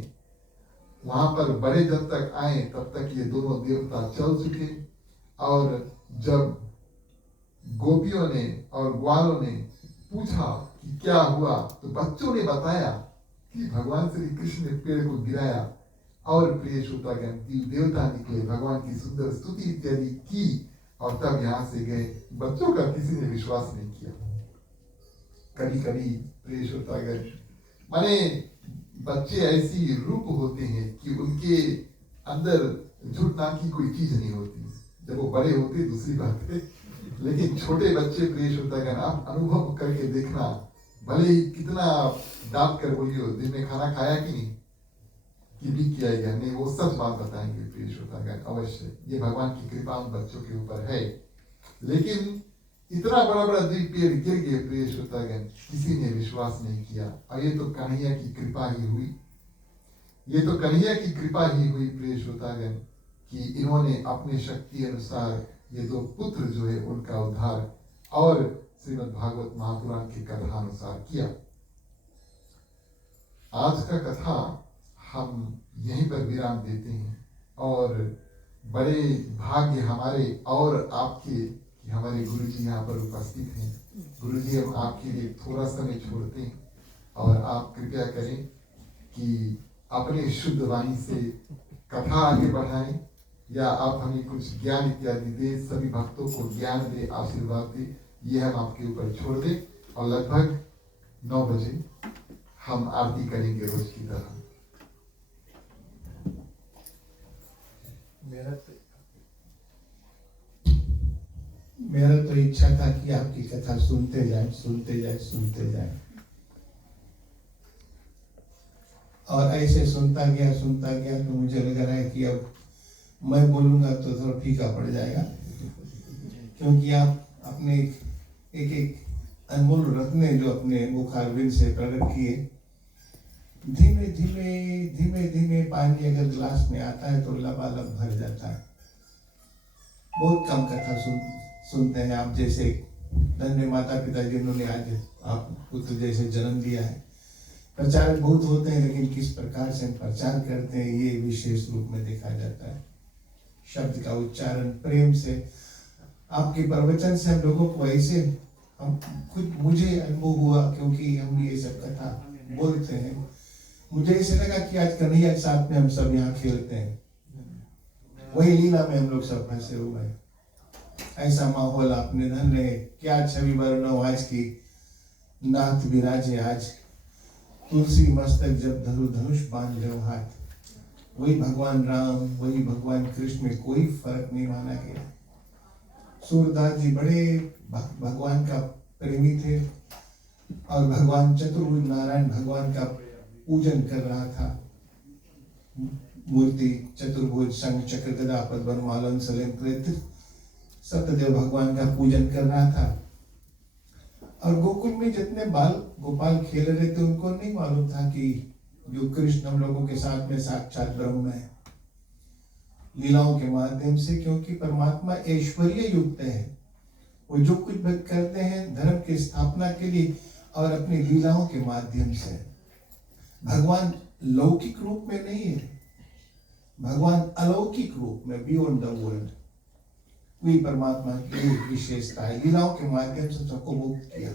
वहां पर बड़े जब तक आए तब तक ये दोनों देवता चल चुके। और जब गोपियों ने और ग्वालों ने पूछा कि क्या हुआ, तो बच्चों ने बताया कि भगवान श्री कृष्ण ने पेड़ को गिराया और प्रिय श्रोतागण देवता निकले, भगवान की सुंदर स्तुति इत्यादि की और तब यहाँ से गए। बच्चों का किसी ने विश्वास नहीं किया। कभी कभी प्रिय श्रोतागण माने बच्चे ऐसी रूप होते हैं कि उनके अंदर झूठ नाम की कोई चीज नहीं होती। जब वो बड़े होते दूसरी बात है, लेकिन छोटे बच्चे प्रिय श्रोतागण आप अनुभव करके देखना, भले ही कितना डांट कर बोलियो दिन में खाना खाया कि नहीं, कि भी किया गया नहीं, वो सच बात बताएंगे प्रिय श्रोतागण अवश्य। ये भगवान की कृपा उन बच्चों के ऊपर है। लेकिन इतना बड़ा बड़ा दुई पेड़ गिर गए प्रिय श्रोतागण, किसी ने विश्वास नहीं किया। और ये तो कन्हैया की कृपा ही हुई, ये तो कन्हैया की कृपा ही हुई प्रिय श्रोतागण कि इन्होंने अपनी शक्ति अनुसार ये दो पुत्र जो है उनका उद्धार और श्रीमद् भागवत महापुराण की कथा अनुसार किया। आज का कथा हम यहीं पर विराम देते हैं और बड़े भाग्य हमारे और आपके कि हमारे गुरुजी यहाँ पर उपस्थित हैं। गुरुजी हम आपके लिए थोड़ा समय छोड़ते हैं और आप कृपया करें कि अपने शुद्ध वाणी से कथा आगे बढ़ाएं या आप हमें कुछ ज्ञान इत्यादि दे, सभी भक्तों को ज्ञान दे, आशीर्वाद दे, ये हम आपके ऊपर छोड़ दें और लगभग 9 बजे हम आरती करेंगे रोज की तरह। मेरा तो इच्छा था कि आपकी कथा सुनते जाएं, सुनते जाएं, सुनते जाएं। और ऐसे सुनता गया तो मुझे लग रहा है कि अब मैं बोलूंगा तो थोड़ा फीका पड़ जाएगा, क्योंकि आप अपने एक एक अनमोल रत्न जो अपने मुखारविंद से प्रकट किए, धीमे धीमे धीमे धीमे पानी अगर गिलास में आता है तो लबालब भर जाता है। बहुत कम कथा सुनते हैं आप जैसे धन्य माता पिता जिन्होंने आज आप पुत्र जैसे जन्म दिया है। प्रचारक बहुत होते हैं, लेकिन किस प्रकार से हम प्रचार करते हैं ये विशेष रूप में देखा जाता है। शब्द का उच्चारण प्रेम से, आपके प्रवचन से हम लोगों को ऐसे हम खुद मुझे अनुभव हुआ, क्योंकि हम ये सब कथा बोलते हैं, मुझे ऐसे लगा कि आज कन्हैया के साथ में हम सब यहाँ खेलते हैं, वही लीला में हम लोग सब फंसे हुए हैं। ऐसा माहौल आपने धन्य है। क्या छवि वर्णो आज की नाथ विराजे आज, तुलसी मस्तक जब धनुष बांध लो हाथ। वही भगवान राम, वही भगवान कृष्ण में कोई फर्क नहीं माना गया। सूरदास जी बड़े भगवान का प्रेमी थे और भगवान चतुर्भुज नारायण भगवान का पूजन कर रहा था। मूर्ति चतुर्भुज शंख चक्र गदा पद्म मालन सलेम कृत सत्यदेव भगवान का पूजन कर रहा था। और गोकुल में जितने बाल गोपाल खेल रहे थे उनको नहीं मालूम था कि जो कृष्ण हम लोगों के साथ में साक्षात ब्रह्म है। लीलाओं के माध्यम से, क्योंकि परमात्मा ऐश्वर्य युक्त है। वो जो कुछ भी करते हैं धर्म की स्थापना के लिए और अपनी लीलाओं के माध्यम से। भगवान लौकिक रूप में नहीं है, भगवान अलौकिक रूप में, बियॉन्ड द वर्ल्ड। वही परमात्मा की विशेषता है, लीलाओं के माध्यम से सबको मुक्त किया।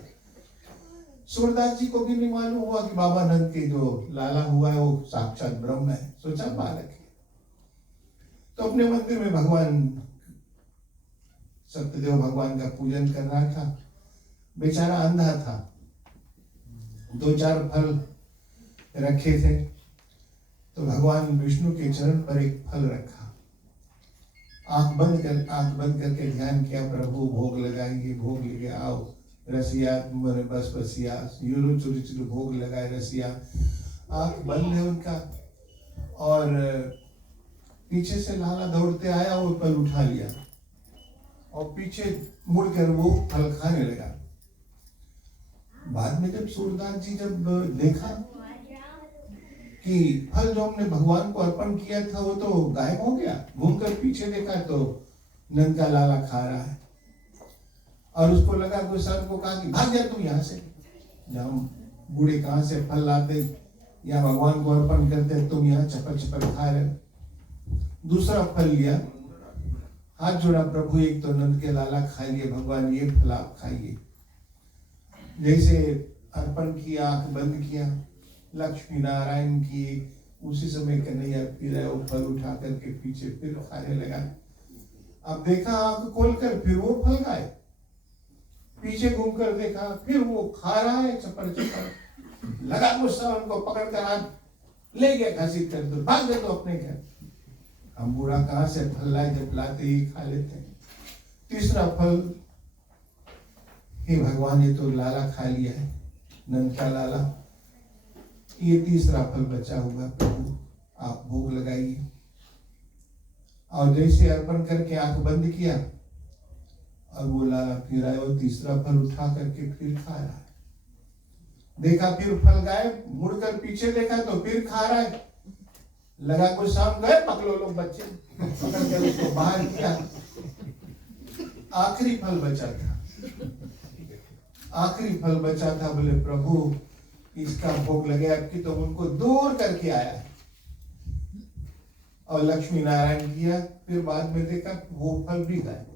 सूरदास जी को भी नहीं मालूम हुआ कि बाबा नंद के जो लाला हुआ है वो साक्षात ब्रह्म है, सोचा बालक है। तो अपने मंदिर में भगवान सत्यदेव भगवान का पूजन कर रहा था। बेचारा अंधा था, 2-4 फल रखे थे, तो भगवान विष्णु के चरण पर एक फल रखा। आंख बंद करके ध्यान किया, प्रभु भोग लगाएंगे, भोग लेके आओ रसिया, बस बसिया यूरो चुरी चुरी भोग लगाए रसिया। आंख बंद है उनका, और पीछे से लाला दौड़ते आया, वो फल उठा लिया और पीछे मुड़कर वो फल खाने लगा। बाद में जब सूरदास जी जब देखा कि फल जो हमने भगवान को अर्पण किया था वो तो गायब हो गया, घूमकर पीछे देखा तो नंद का लाला खा रहा है। और उसको लगा, गुस्सा को कहा कि भाग जा तुम यहाँ से, जब हम बूढ़े कहाँ से फल लाते या भगवान को अर्पण करते, तुम यहाँ चपर चपर खा रहे। दूसरा फल लिया, हाथ जोड़ा, प्रभु एक तो नंद के लाला खा लिए, भगवान ये फल आप खाइए। जैसे अर्पण किया, आंख बंद किया, लक्ष्मी नारायण की, उसी समय कन्हैया फिर वो फल उठा करके पीछे फिर खाने लगा। अब देखा आंख खोलकर, फिर वो फल खाए, पीछे घूमकर देखा, फिर वो खा रहा है चपर चपर। लगा गुस्सा, उनको पकड़ कर हाथ ले गया घसीट कर, तो भाग गए तो अपने घर। हम बूढ़ा कहाँ से फल लाए, जब लाते ही खा लेते हैं। तीसरा फल, हे भगवान ये तो लाला खा लिया है, नंद का लाला, ये तीसरा फल बचा हुआ, प्रभु आप भोग लगाइए। और जैसे अर्पण करके आंख बंद किया, और वो लाला फिर आया, वो तीसरा फल उठा करके फिर खा रहा है। देखा फिर फल गायब, मुड़कर पीछे देखा तो फिर खा रहा है। लगा कुछ शाम गए, पकड़ो लोग बच्चे, पकड़ कर उसको बाहर किया। आखिरी फल बचा था, आखिरी फल बचा था। बोले प्रभु इसका भोग लगे आपकी, तो उनको दूर करके आया और लक्ष्मी नारायण किया। फिर बाद में देखा वो फल भी गायब,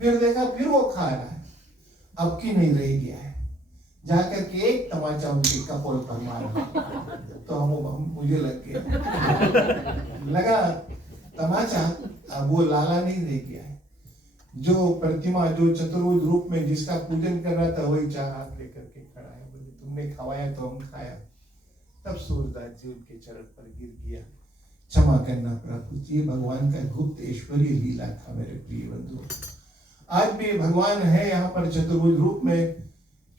फिर देखा फिर वो खा रहा है, अब की नहीं रह गया है। जाकर के एक तमाचा उनके कपोल पर मारा, तो हम मुझे लग गया, लगा तमाचा। अब वो लाला नहीं रह गया है, जो प्रतिमा, जो चतुर्भुज रूप में जिसका पूजन कर रहा था, वही 4 हाथ लेकर के खड़ा है। बोले तुमने खवाया तो हम खाया। तब सूरदास जी उनके चरण पर गिर गया, क्षमा करना प्रभु जी, भगवान का गुप्त ऐश्वर्य लीला था मेरे प्रिय बंधु। आज भी भगवान है यहाँ पर चतुर्भुज रूप में,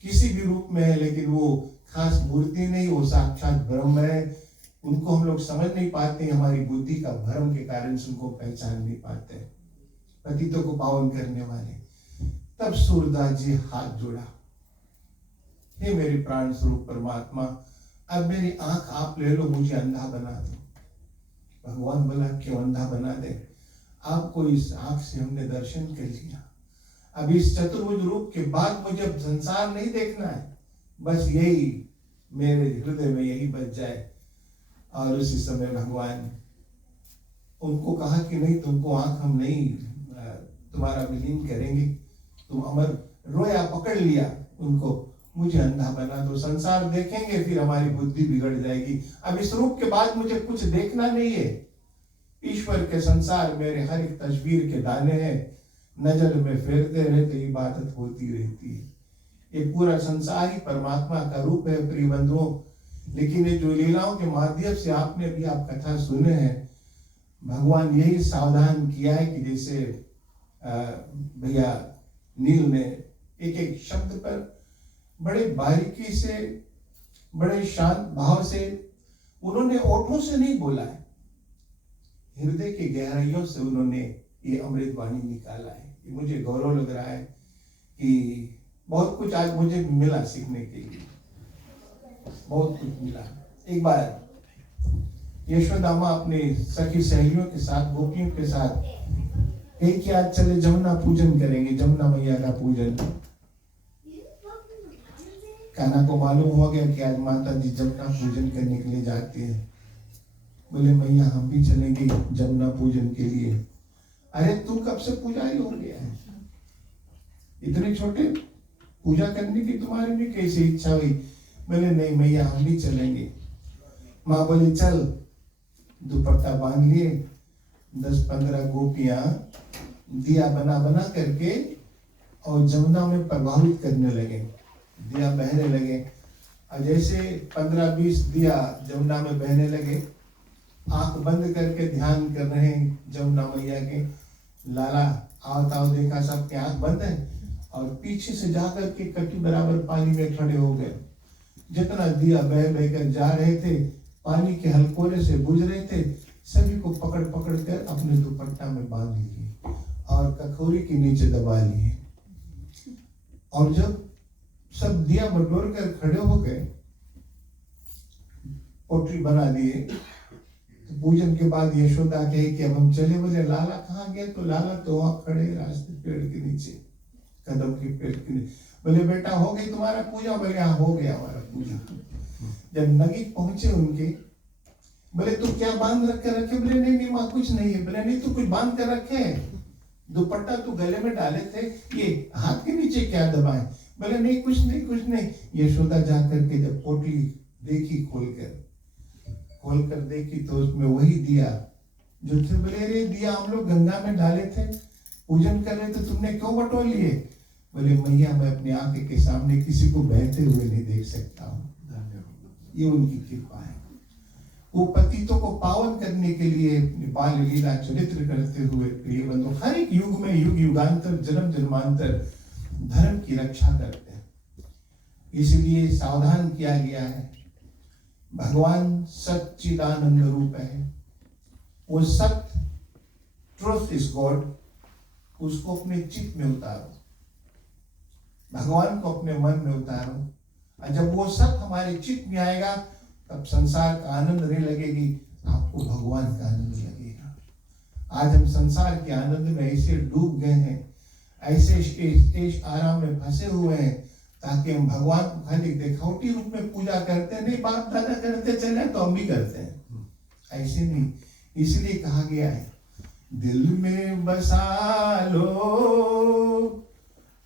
किसी भी रूप में है, लेकिन वो खास मूर्ति नहीं, वो साक्षात ब्रह्म है। उनको हम लोग समझ नहीं पाते, हमारी बुद्धि का भ्रम के कारण से उनको पहचान नहीं पाते, पतितों को पावन करने वाले। तब सूरदास जी हाथ जोड़ा, हे मेरे प्राण स्वरूप परमात्मा, अब मेरी आंख आप ले लो, मुझे अंधा बना दो। भगवान बोला क्यों अंधा बना दे, आपको इस आंख से हमने दर्शन कर लिया, अब इस चतुर्भुज रूप के बाद मुझे अब संसार नहीं देखना है, बस यही मेरे हृदय में यही बच जाए। और उसी समय भगवान उनको कहा कि नहीं, तुमको आंख हम नहीं तुम्हारा विलीन करेंगे, तुम अमर। रोया, पकड़ लिया उनको, मुझे अंधा बना दो, संसार देखेंगे फिर हमारी बुद्धि बिगड़ जाएगी, अब इस रूप के बाद मुझे कुछ देखना नहीं है। ईश्वर के संसार मेरे हर एक तस्वीर के दाने हैं, नजर में फेरते रहते इबादत होती रहती है। ये पूरा संसार ही परमात्मा का रूप है प्रिय बंधुओं। लेकिन ये जो लीलाओं के माध्यम से आपने भी आप कथा सुने हैं, भगवान यही सावधान किया है कि जैसे भैया नील ने एक एक शब्द पर बड़े बारीकी से, बड़े शांत भाव से, उन्होंने ओठों से नहीं बोला है, हृदय की गहराइयों से उन्होंने ये अमृत वाणी निकाला है। ये मुझे गौरव लग रहा है कि बहुत कुछ आज मुझे मिला सीखने के लिए, बहुत कुछ मिला। एक बार यशोदा माँ अपने सखी सहेलियों के साथ, गोपियों के साथ एक ही आज चले जमुना पूजन करेंगे, जमुना मैया का पूजन। कान्हा को मालूम हो गया कि आज माता जी जमुना पूजन करने के लिए जाती है। बोले मैया हम भी चलेंगे जमुना पूजन के लिए। अरे तू कब से पुजारी हो गया है, इतने छोटे पूजा करने की तुम्हारी भी कैसे इच्छा हुई? बोले नहीं मैया हम भी चलेंगे। माँ बोले चल, दुपट्टा बांध लिए, 10-15 गोपियां दिया बना बना करके और जमुना में प्रभावित करने लगे, दिया बहने लगे। और जैसे 15-20 दिया जमुना में बहने लगे, आंख बंद करके ध्यान कर रहे हैं जमुना मैया के। लाला आओ देखा सबके आंख बंद है और पीछे से जाकर के कटी बराबर पानी में खड़े हो गए। जितना दिया बह बह कर जा रहे थे, पानी के हलकोरे से बुझ रहे थे, सभी को पकड़ पकड़ कर अपने दुपट्टा में बांध लिए और कखोरी के नीचे दबा लिए। और जब सब दिया बटोर कर खड़े हो गए, पोटली बना दिए, तो पूजन के बाद यशोदा कहे कि अब हम चले। बोले लाला कहाँ गए? तो लाला तो वहां खड़े रास्ते पेड़ के नीचे, कदम के पेड़ के नीचे। बोले बेटा हो गई तुम्हारा पूजा? बोले हाँ हो गया हमारा पूजा। जब नगीक पहुंचे उनके, बोले तू क्या बांध रखे? बोले नहीं माँ कुछ नहीं है। बोले नहीं तू कुछ बांध कर रखे, दुपट्टा तू गले में डाले थे, ये हाथ के नीचे क्या दबाए? बोले नहीं कुछ नहीं। यशोदा जाकर के जब पोटली देखी, खोल कर देखी तो उसमें वही दिया जो थे। बोले रे दिया हम लोग गंगा में डाले थे, पूजन कर रहे थे, तुमने क्यों बटोर लिए? बोले मैया मैं अपनी आंखें के सामने किसी को बहते हुए नहीं देख सकता हूँ, ये उनकी कृपा है। वो पतितों को पावन करने के लिए बाल लीला चरित्र करते हुए प्रिय बंधु हर एक युग में, युग युगांतर, जन्म जन्मांतर धर्म की रक्षा करते हैं। इसलिए सावधान किया गया है। भगवान सच्चिदानंद रूप है, वो सत्य, ट्रुथ इज गॉड, उसको अपने चित्त में उतारो, भगवान को अपने मन में उतारो। और जब वो सत्य हमारे चित्त में आएगा, तब संसार का आनंद नहीं लगेगी, आपको भगवान का आनंद लगेगा। आज हम संसार के आनंद में ऐसे डूब गए हैं, ऐसे ऐश आराम में फंसे हुए हैं, ताकि हम भगवान को खाली दिखावटी रूप में पूजा करते नहीं, बाप दादा करते चले तो हम भी करते हैं, ऐसे नहीं। इसलिए कहा गया है दिल में बसा लो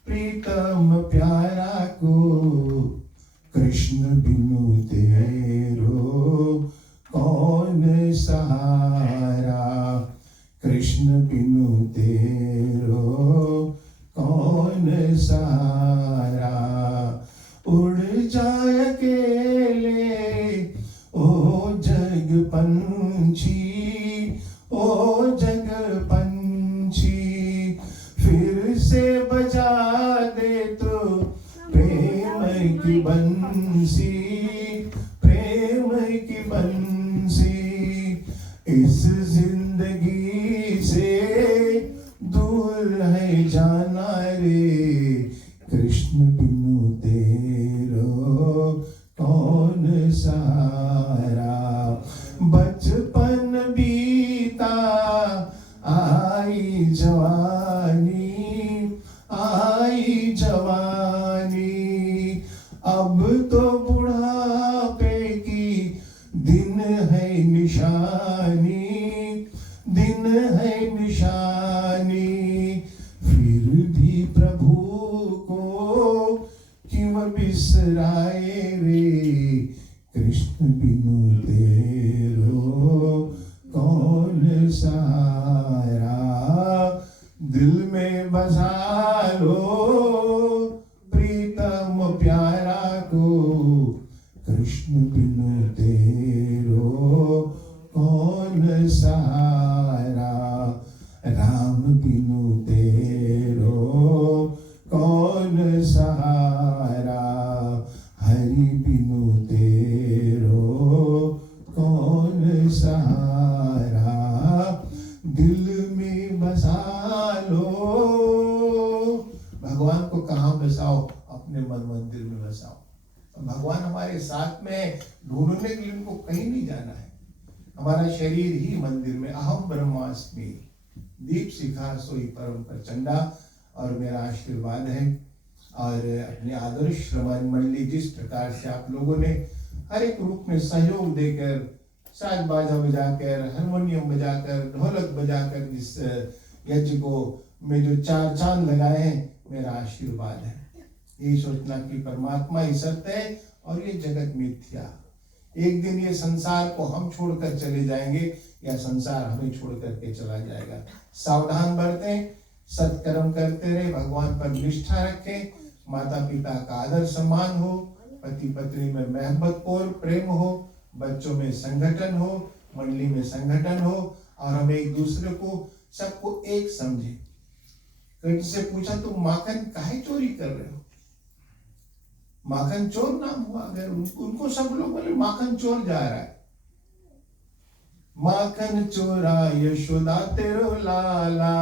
प्रीतम प्यारा को, कृष्ण बिनु तेरो कौन सहारा, कृष्ण बिनु तेरो कौन सहारा। उड़ जाए अकेले ओ जग पंछी, ओ जग पंछी, फिर से बजा दे तो प्रेम की बंसी, प्रेम की बंसी। इस जिंदगी से दूर है जाना रे, कृष्ण बिनु तेरो कौन सहारा। बचपन बीता आई जवानी, आई जवानी, अब तो बुढ़ापे की दिन है निशानी, दिन है निशानी। फिर भी प्रभु को क्यों बिसराए रे, कृष्ण बिनु तेरो कौन सहारा। दिल में बसा लो प्रीतम प्यारा को, कृष्ण बिनु तेरो कौन सहारा। राम बिनु तेरो कौन सहारा, हरि बिनु तेरो कौन सहारा। दिल में बसा लो, भगवान को कहाँ बसाओ? अपने मन मंदिर में बसाओ। भगवान हमारे साथ में, ढूंढने के लिए उनको कहीं नहीं जाना है। हमारा शरीर ही मंदिर में अहम ब्रह्मास्मि दीप शिखा सोई परम प्रचंडा और मेरा आशीर्वाद है। और अपने आदर्श श्रमण मंडली जिस प्रकार से आप लोगों ने हर एक रूप में सहयोग देकर साज बाजा बजाकर हारमोनियम बजाकर ढोलक बजाकर इस यज्ञ को में जो चार चांद लगाए हैं, मेरा आशीर्वाद है। यही सोचना कि परमात्मा ही सत्य है और ये जगत मिथ्या। एक दिन ये संसार को हम छोड़कर चले जाएंगे या संसार हमें छोड़ करके चला जाएगा। सावधान बरतें, सत्कर्म करते रहे, भगवान पर निष्ठा रखें, माता पिता का आदर सम्मान हो, पति पत्नी में मोहब्बत और प्रेम हो, बच्चों में संगठन हो, मंडली में संगठन हो और हम एक दूसरे को सबको एक समझे। कहीं से पूछा तुम माखन काहे चोरी कर रहे हो? माखन चोर नाम हुआ। अगर उनको सब लोग बोले माखन चोर जा रहा है, माखन चोरा यशोदा तेरो लाला।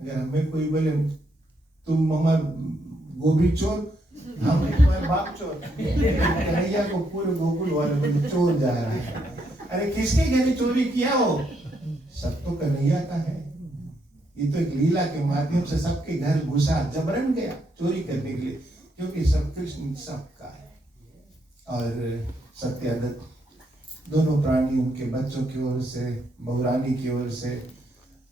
अगर हमें कोई बोले तुम हमार गोभी चोर, हम तुम्हारे बाप चोर। कन्हैया को पूरे गोकुल वाले बोले चोर जा रहा है। अरे किसके घर चोरी किया हो? सब तो कन्हैया का है। ये तो एक लीला के माध्यम से सबके घर घुसा, जबरन गया चोरी करने के लिए, क्योंकि सब कृष्ण सबका है। और सत्यादत्त दोनों प्राणी, उनके बच्चों की ओर से, बहुरानी की ओर से,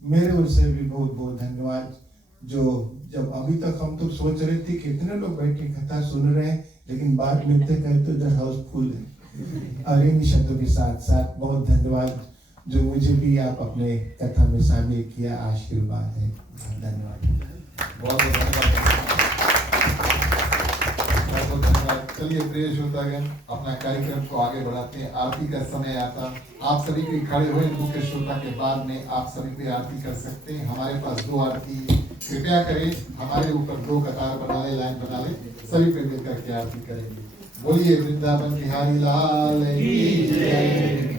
मेरे ओर से भी बहुत बहुत धन्यवाद। जो जब अभी तक हम तो सोच रहे थे कितने लोग बैठे कथा सुन रहे हैं, लेकिन बाद में कहते तो द हाउसफुल है। और इन शब्दों के साथ साथ बहुत धन्यवाद जो मुझे भी आप अपने कथा में शामिल किया, आशीर्वाद है। धन्यवाद, बहुत बहुत धन्यवाद। बहुत धन्यवाद। चलिए प्रिय श्रोतागण, अपना कार्यक्रम को आगे बढ़ाते हैं। आरती का समय आता, आप सभी भी खड़े हुए मुख्य श्रोता के बाद में आप सभी भी आरती कर सकते हैं। हमारे पास 2 आरती, कृपया करें हमारे ऊपर 2 कतार बना ले, लाइन बना ले, सभी पे मिलकर के आरती करेंगे। बोलिए वृंदावन बिहारी लाल की जय।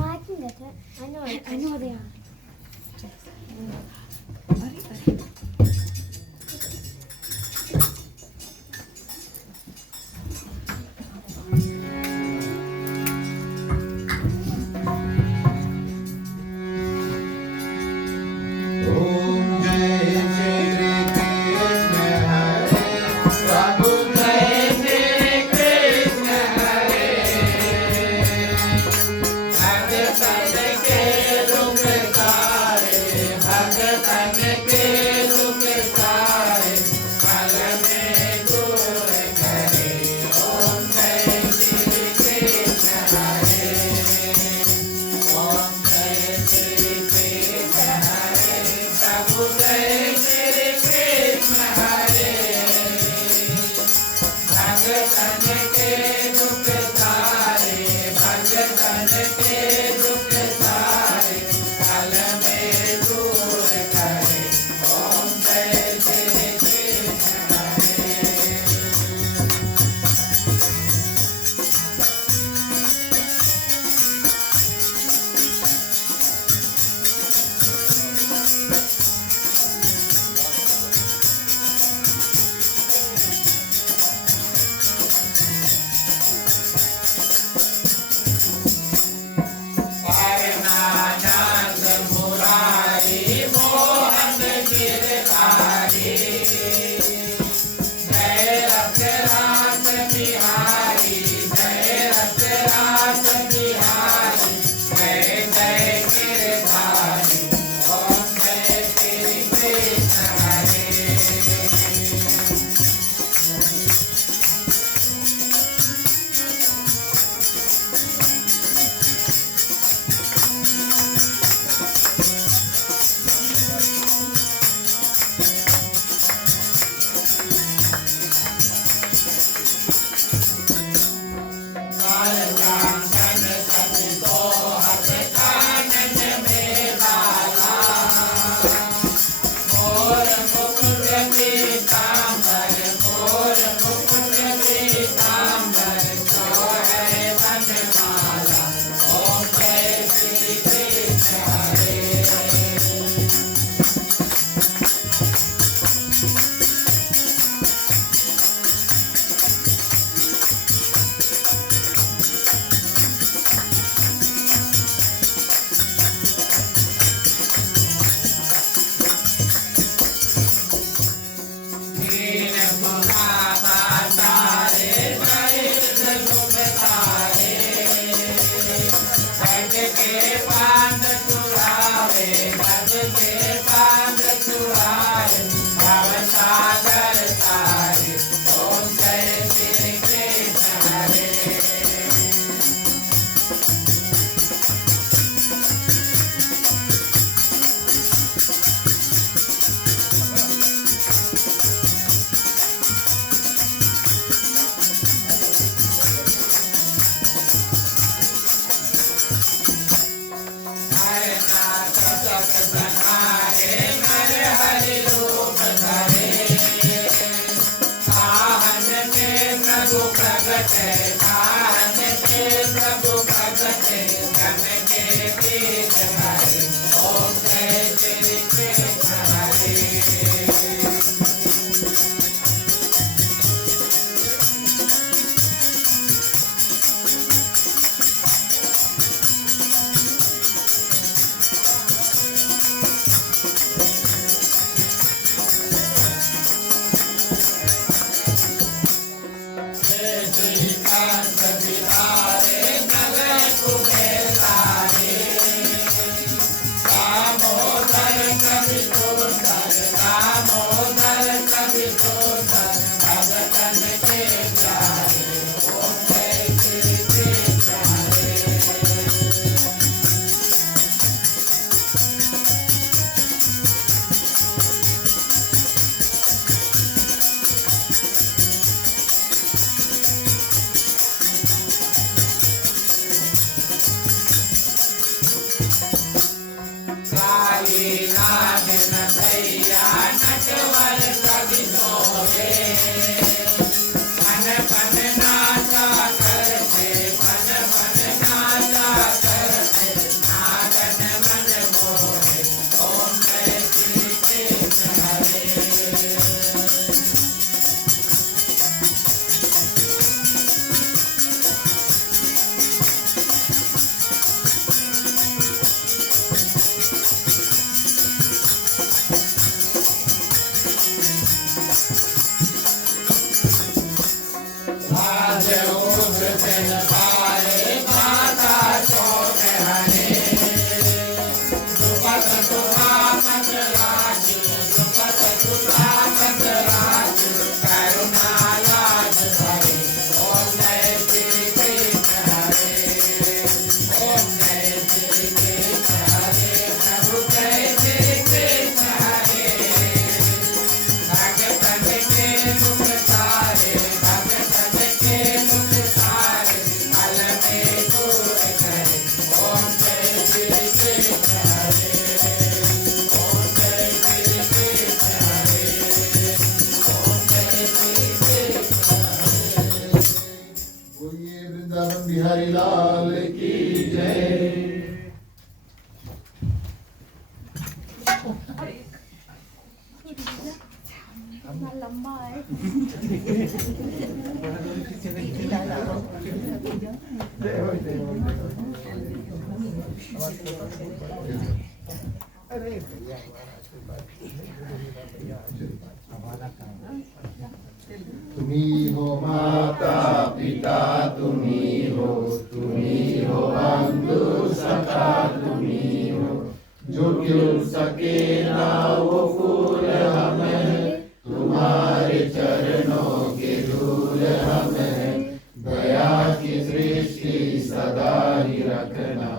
I can get it. I know where they are. के पांग छुड़ाए भव सागर तारे ओम जय श्री कृष्ण हरे हरे नाथ सब संहारे नर हरि रूप धरे आहन में प्रभु प्रगटे आहन में प्रभु प्रगटे धन के बीज भरे ओम जय श्री कृष्ण हरे जय श्रीकांत बिहारे नगर कुबेर तारे दामोदर कवि सुंदर दामोदर कवि सुंदर भगतन के प्यारे ओम जय श्री कृष्ण हरे काली नागिन दैया नटवर कवि सोहे मन मन नाचा करते मन मन नाचा करते नागन मन मोहे ओम जय श्री कृष्ण हरे आज उग्र दिन पारे माता सोन हरे द्रुपद सुधामत राजु द्रुपद सुधामत राजु करुणा लाज हरे ओम जय श्री कृष्ण हरे ओम जय श्री कृष्ण हरे प्रभु जय श्री कृष्ण हरे भगतन के दुख सारे भगतन के दुख सारे फल में दूर करे ओम जय श्री कृष्ण हरे ओम जय श्री कृष्ण हरे ओम जय श्री कृष्ण हरे बोलिए वृंदावन बिहारी लाल की जय। लंबा है तुम्ही हो माता पिता तुम्ही हो बंधु सखा तुम्ही हो जो गिर सके ना वो फूल हमें तुम्हारे चरणों के धूल हमें दया की दृष्टि सदा ही रखना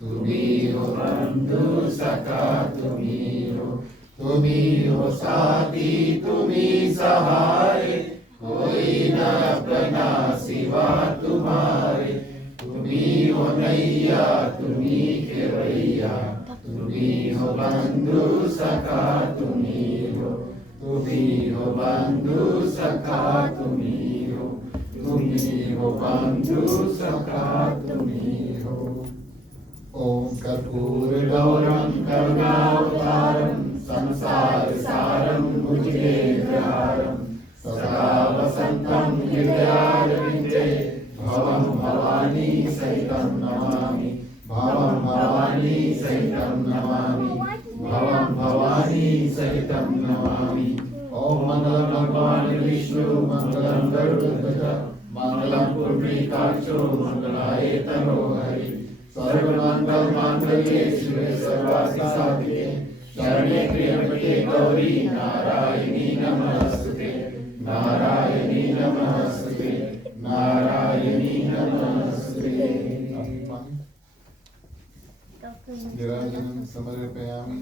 तुम्ही हो बंधु सखा तुम्ही हो साथी तुम्ही सहारे कोई न अपना सिवा तुम्हारे तुम्ही हो नैया तुम्ही खेवैया तुम्ही हो बंधु सखा तुम्ही हो बंधु सखा तुम्ही हो बंधु सखा तुम्ही हो। ओम कर्पूर गौरम करुणावतारम संसार सारम भुजगेन्द्रहारम सदा वसंतम हृदयारविंदे भवम भवानी सहितं नमामि भवम भवानी सहितं नमामि भवम भवानी सहितं नमामि। ओम मंगलम भगवान विष्णु मंगलम गरुड़ध्वज मंगलम पुंडरीकाक्षो मंगलाय तनोहरि सर्वमंगल मांगल्ये शिवे सर्वार्थ साधिके शरण्ये त्र्यंबके गौरी नारायणी नमस्तुते नारायणी नमस्तुते नारायणी नमस्तुते गिराजनं समर्पयामि।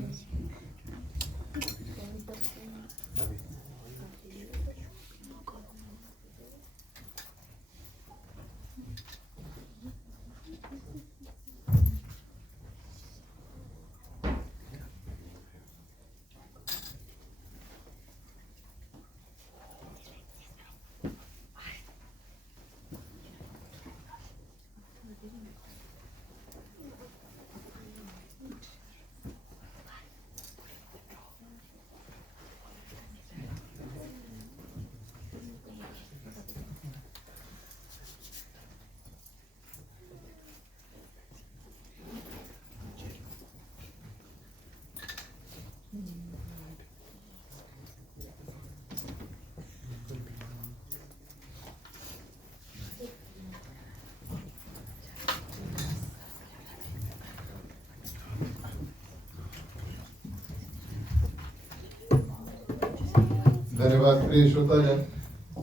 धन्यवाद प्रिय श्रोतागण,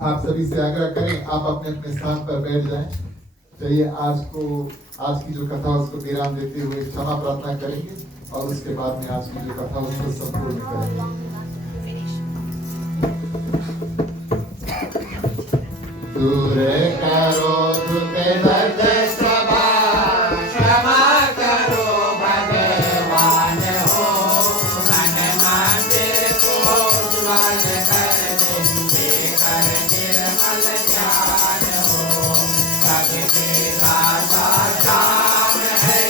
आप सभी से आग्रह करें आप अपने अपने स्थान पर बैठ जाएं। चलिए आज की जो कथा उसको विराम देते हुए क्षमा प्रार्थना करेंगे और उसके बाद में आज की जो कथा उसको संपूर्ण करेंगे। दूर करो दुख दर्द स्वभाव क्षमा करो भगवान हो मन मंदिर को उज्ज्वल कर दे कर निर्मल ज्ञान हो सबके दाता जान है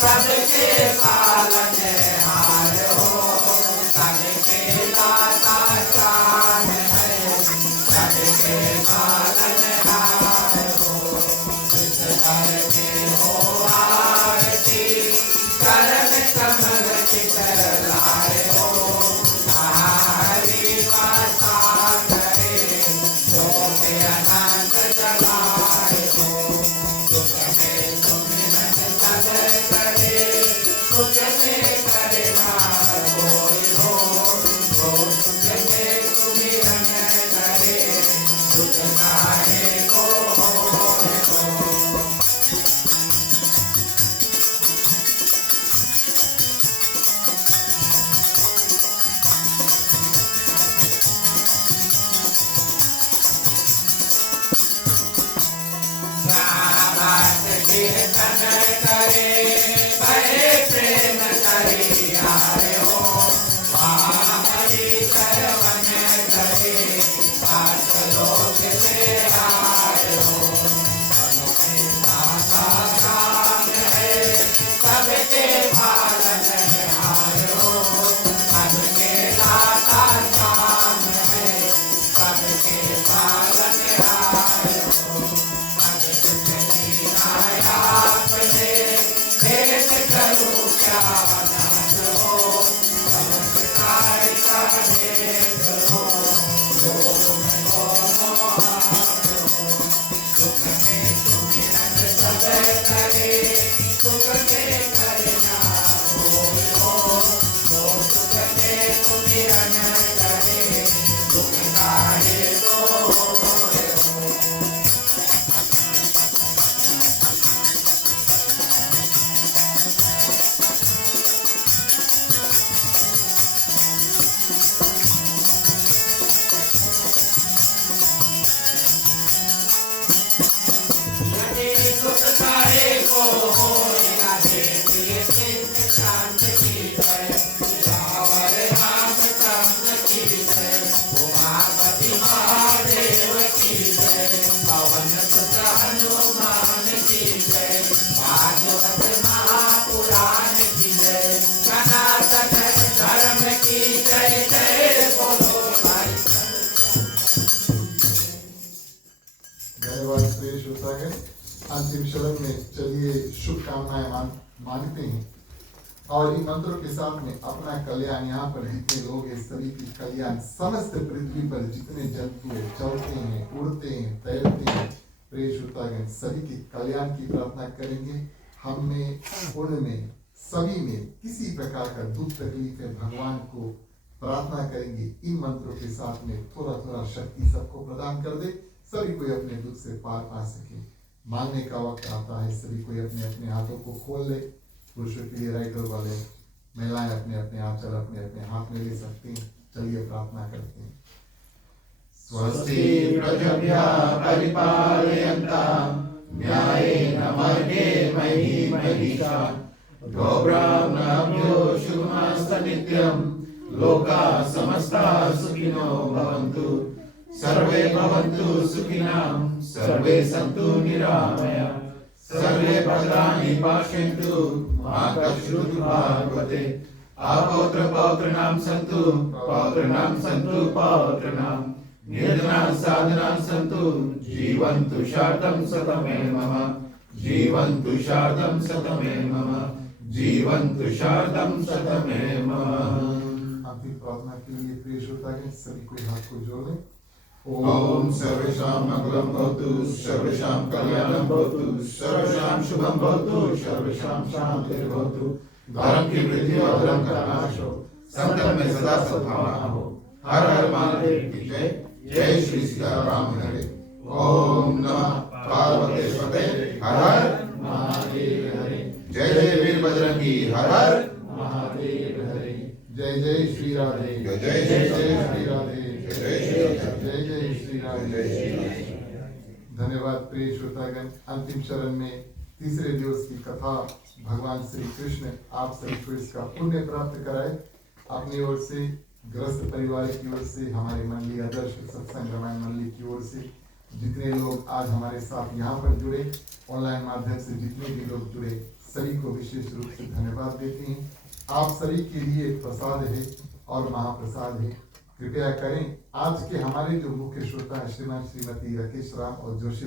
सबके पालनहार हो सबके दाता जान है सबके पालनहार हो जिस दर में हो आरती करण कमल चितर लाए हो हरि वासा करे ज्योत अनंत जलाए हो सुख में सुमिरन सब करे सुख में करे ना कोई हो सुख में सुमिरन करे सुख काहे को हो नामत कीर्तन करे भय प्रेम करियारे हो हरि सरवन करे पास लोक से आए हो सबके दाता जान है सबके पालनहार हो सबके दाता जान है सबके पालनहार हो सब कुछ लीला आपने भेंट करूं क्या नाथ हो नमस्कार करने करो लोग दोनों हाथ हो सुख में सुमिरन सब करे सुख में करना कोई हो सुख में सुमिरन करे सुख काहे को होए हो यदि सुख काहे को होएगा देखिए कृष्ण शांत की जय रावण रामचंद्र की जय उमापति महादेव की जय पवन सुत हनुमान की जय भागवत महापुराण की जय सनातन धर्म की जय जय बोलो भाई धन्यवाद प्रिय श्रोतागण, अंतिम शरण में चलिए शुभकामनाएं मांगते हैं और इन मंत्रों के साथ में अपना कल्याण यहाँ पर जितने लोग हैं सभी की कल्याण समस्त पृथ्वी पर जितने जंतु हैं चलते हैं उड़ते हैं तैरते हैं प्रिय श्रोतागण सभी की कल्याण की प्रार्थना करेंगे। हम में उनमें सभी में किसी प्रकार का दुख तकलीफ है, भगवान को प्रार्थना करेंगे इन मंत्रों के साथ में थोड़ा थोड़ा शक्ति सबको प्रदान कर दे, सभी कोई अपने दुख से पार पा सके। मांगने का वक्त आता है, सभी कोई अपने अपने हाथों को खोल ले। पुरुषों के लिए राइट और वाले, महिलाएं अपने अपने आंचल अपने अपने हाथ में ले सकती हैं। चलिए प्रार्थना करते हैं। स्वस्ति प्रजभ्यः परिपालयन्तां न्यायेन मार्गेण महीं महिषाः गोब्राह्मणेभ्यो शुभमस्तु नित्यं। लोकाः समस्ताः सुखिनो भवन्तु, सर्वे भवन्तु सुखिनः, सर्वे सन्तु निरामयाः, सर्वे भद्राणि पश्यन्तु मा कश्चित् दुःखभाग्। अपौत्र पौत्राणां सन्तु, पौत्राणां सन्तु पौत्राणां, निर्धनाः साधनाः सन्तु, जीवन्तु शार्दं शतमेव मम, जीवन्तु शार्दं शतमेव मम, जीवन्तु शार्दं शतमेव मम। अंतिम प्रार्थना के लिए प्रिय श्रोतागण सभी कोई हाथ को जोड़ लें। ओम सर्वेषां मंगलं भवतु, सर्वेषां कल्याणं भवतु, सर्वेषां शुभं भवतु, सर्वेषां शान्तिर्भवतु। धर्म की वृद्धि और धर्म का नाश हो, संकट में सदा सद्भावना हो। हर हर महादेव की जय। जय श्री सीताराम हरे। ओम नमः पार्वतीपते हर हर महादेव हरे। जय जय वीर बजरंगी हर हर महादेव हरे। जय जय श्री राधे, जय जय जय जय श्री राधे, जय श्री राधे, जय जय श्री राधे, जय श्री राधे। धन्यवाद प्रिय श्रोतागण। अंतिम चरण में तीसरे दिवस की कथा भगवान श्री कृष्ण आप सभी को इसका पुण्य प्राप्त कराए। अपनी ओर से, ग्रस्त परिवार की ओर से, हमारे मंडली आदर्श सत्संग रामायण मंडली की ओर से जितने लोग आज हमारे साथ यहाँ पर जुड़े, ऑनलाइन माध्यम से जितने भी लोग जुड़े, सभी को विशेष रूप से धन्यवाद देते हैं। आप सभी के लिए प्रसाद है और महाप्रसाद है। कृपया करें आज के हमारे जो मुख्य श्रोता है श्रीमान श्रीमती राकेश राम और जोशी,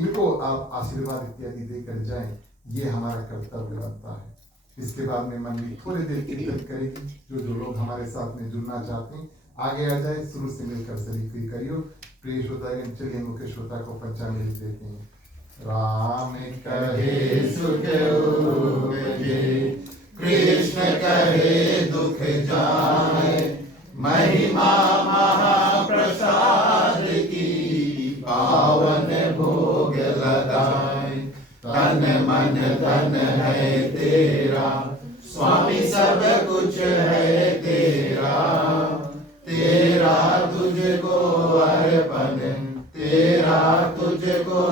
इनको आप आशीर्वाद इत्यादि देकर जाएं, ये हमारा कर्तव्य बनता है। इसके बाद में मंडली थोड़ी देर कीर्तन करेगी। जो लोग हमारे साथ में जुड़ना चाहते हैं आगे आ जाए, शुरू से मिलकर सभी कोई करियो। प्रिय श्रोतागण चलिए मुख्य श्रोता को पंचामृत देते हैं। राम कहे सुख उपजे, कृष्ण कहे दुख जाए, महिमा महाप्रसाद की पावन भोग लगाए। तन मन धन है तेरा, स्वामी सब कुछ है तेरा, तेरा तुझको अर्पण, तेरा तुझको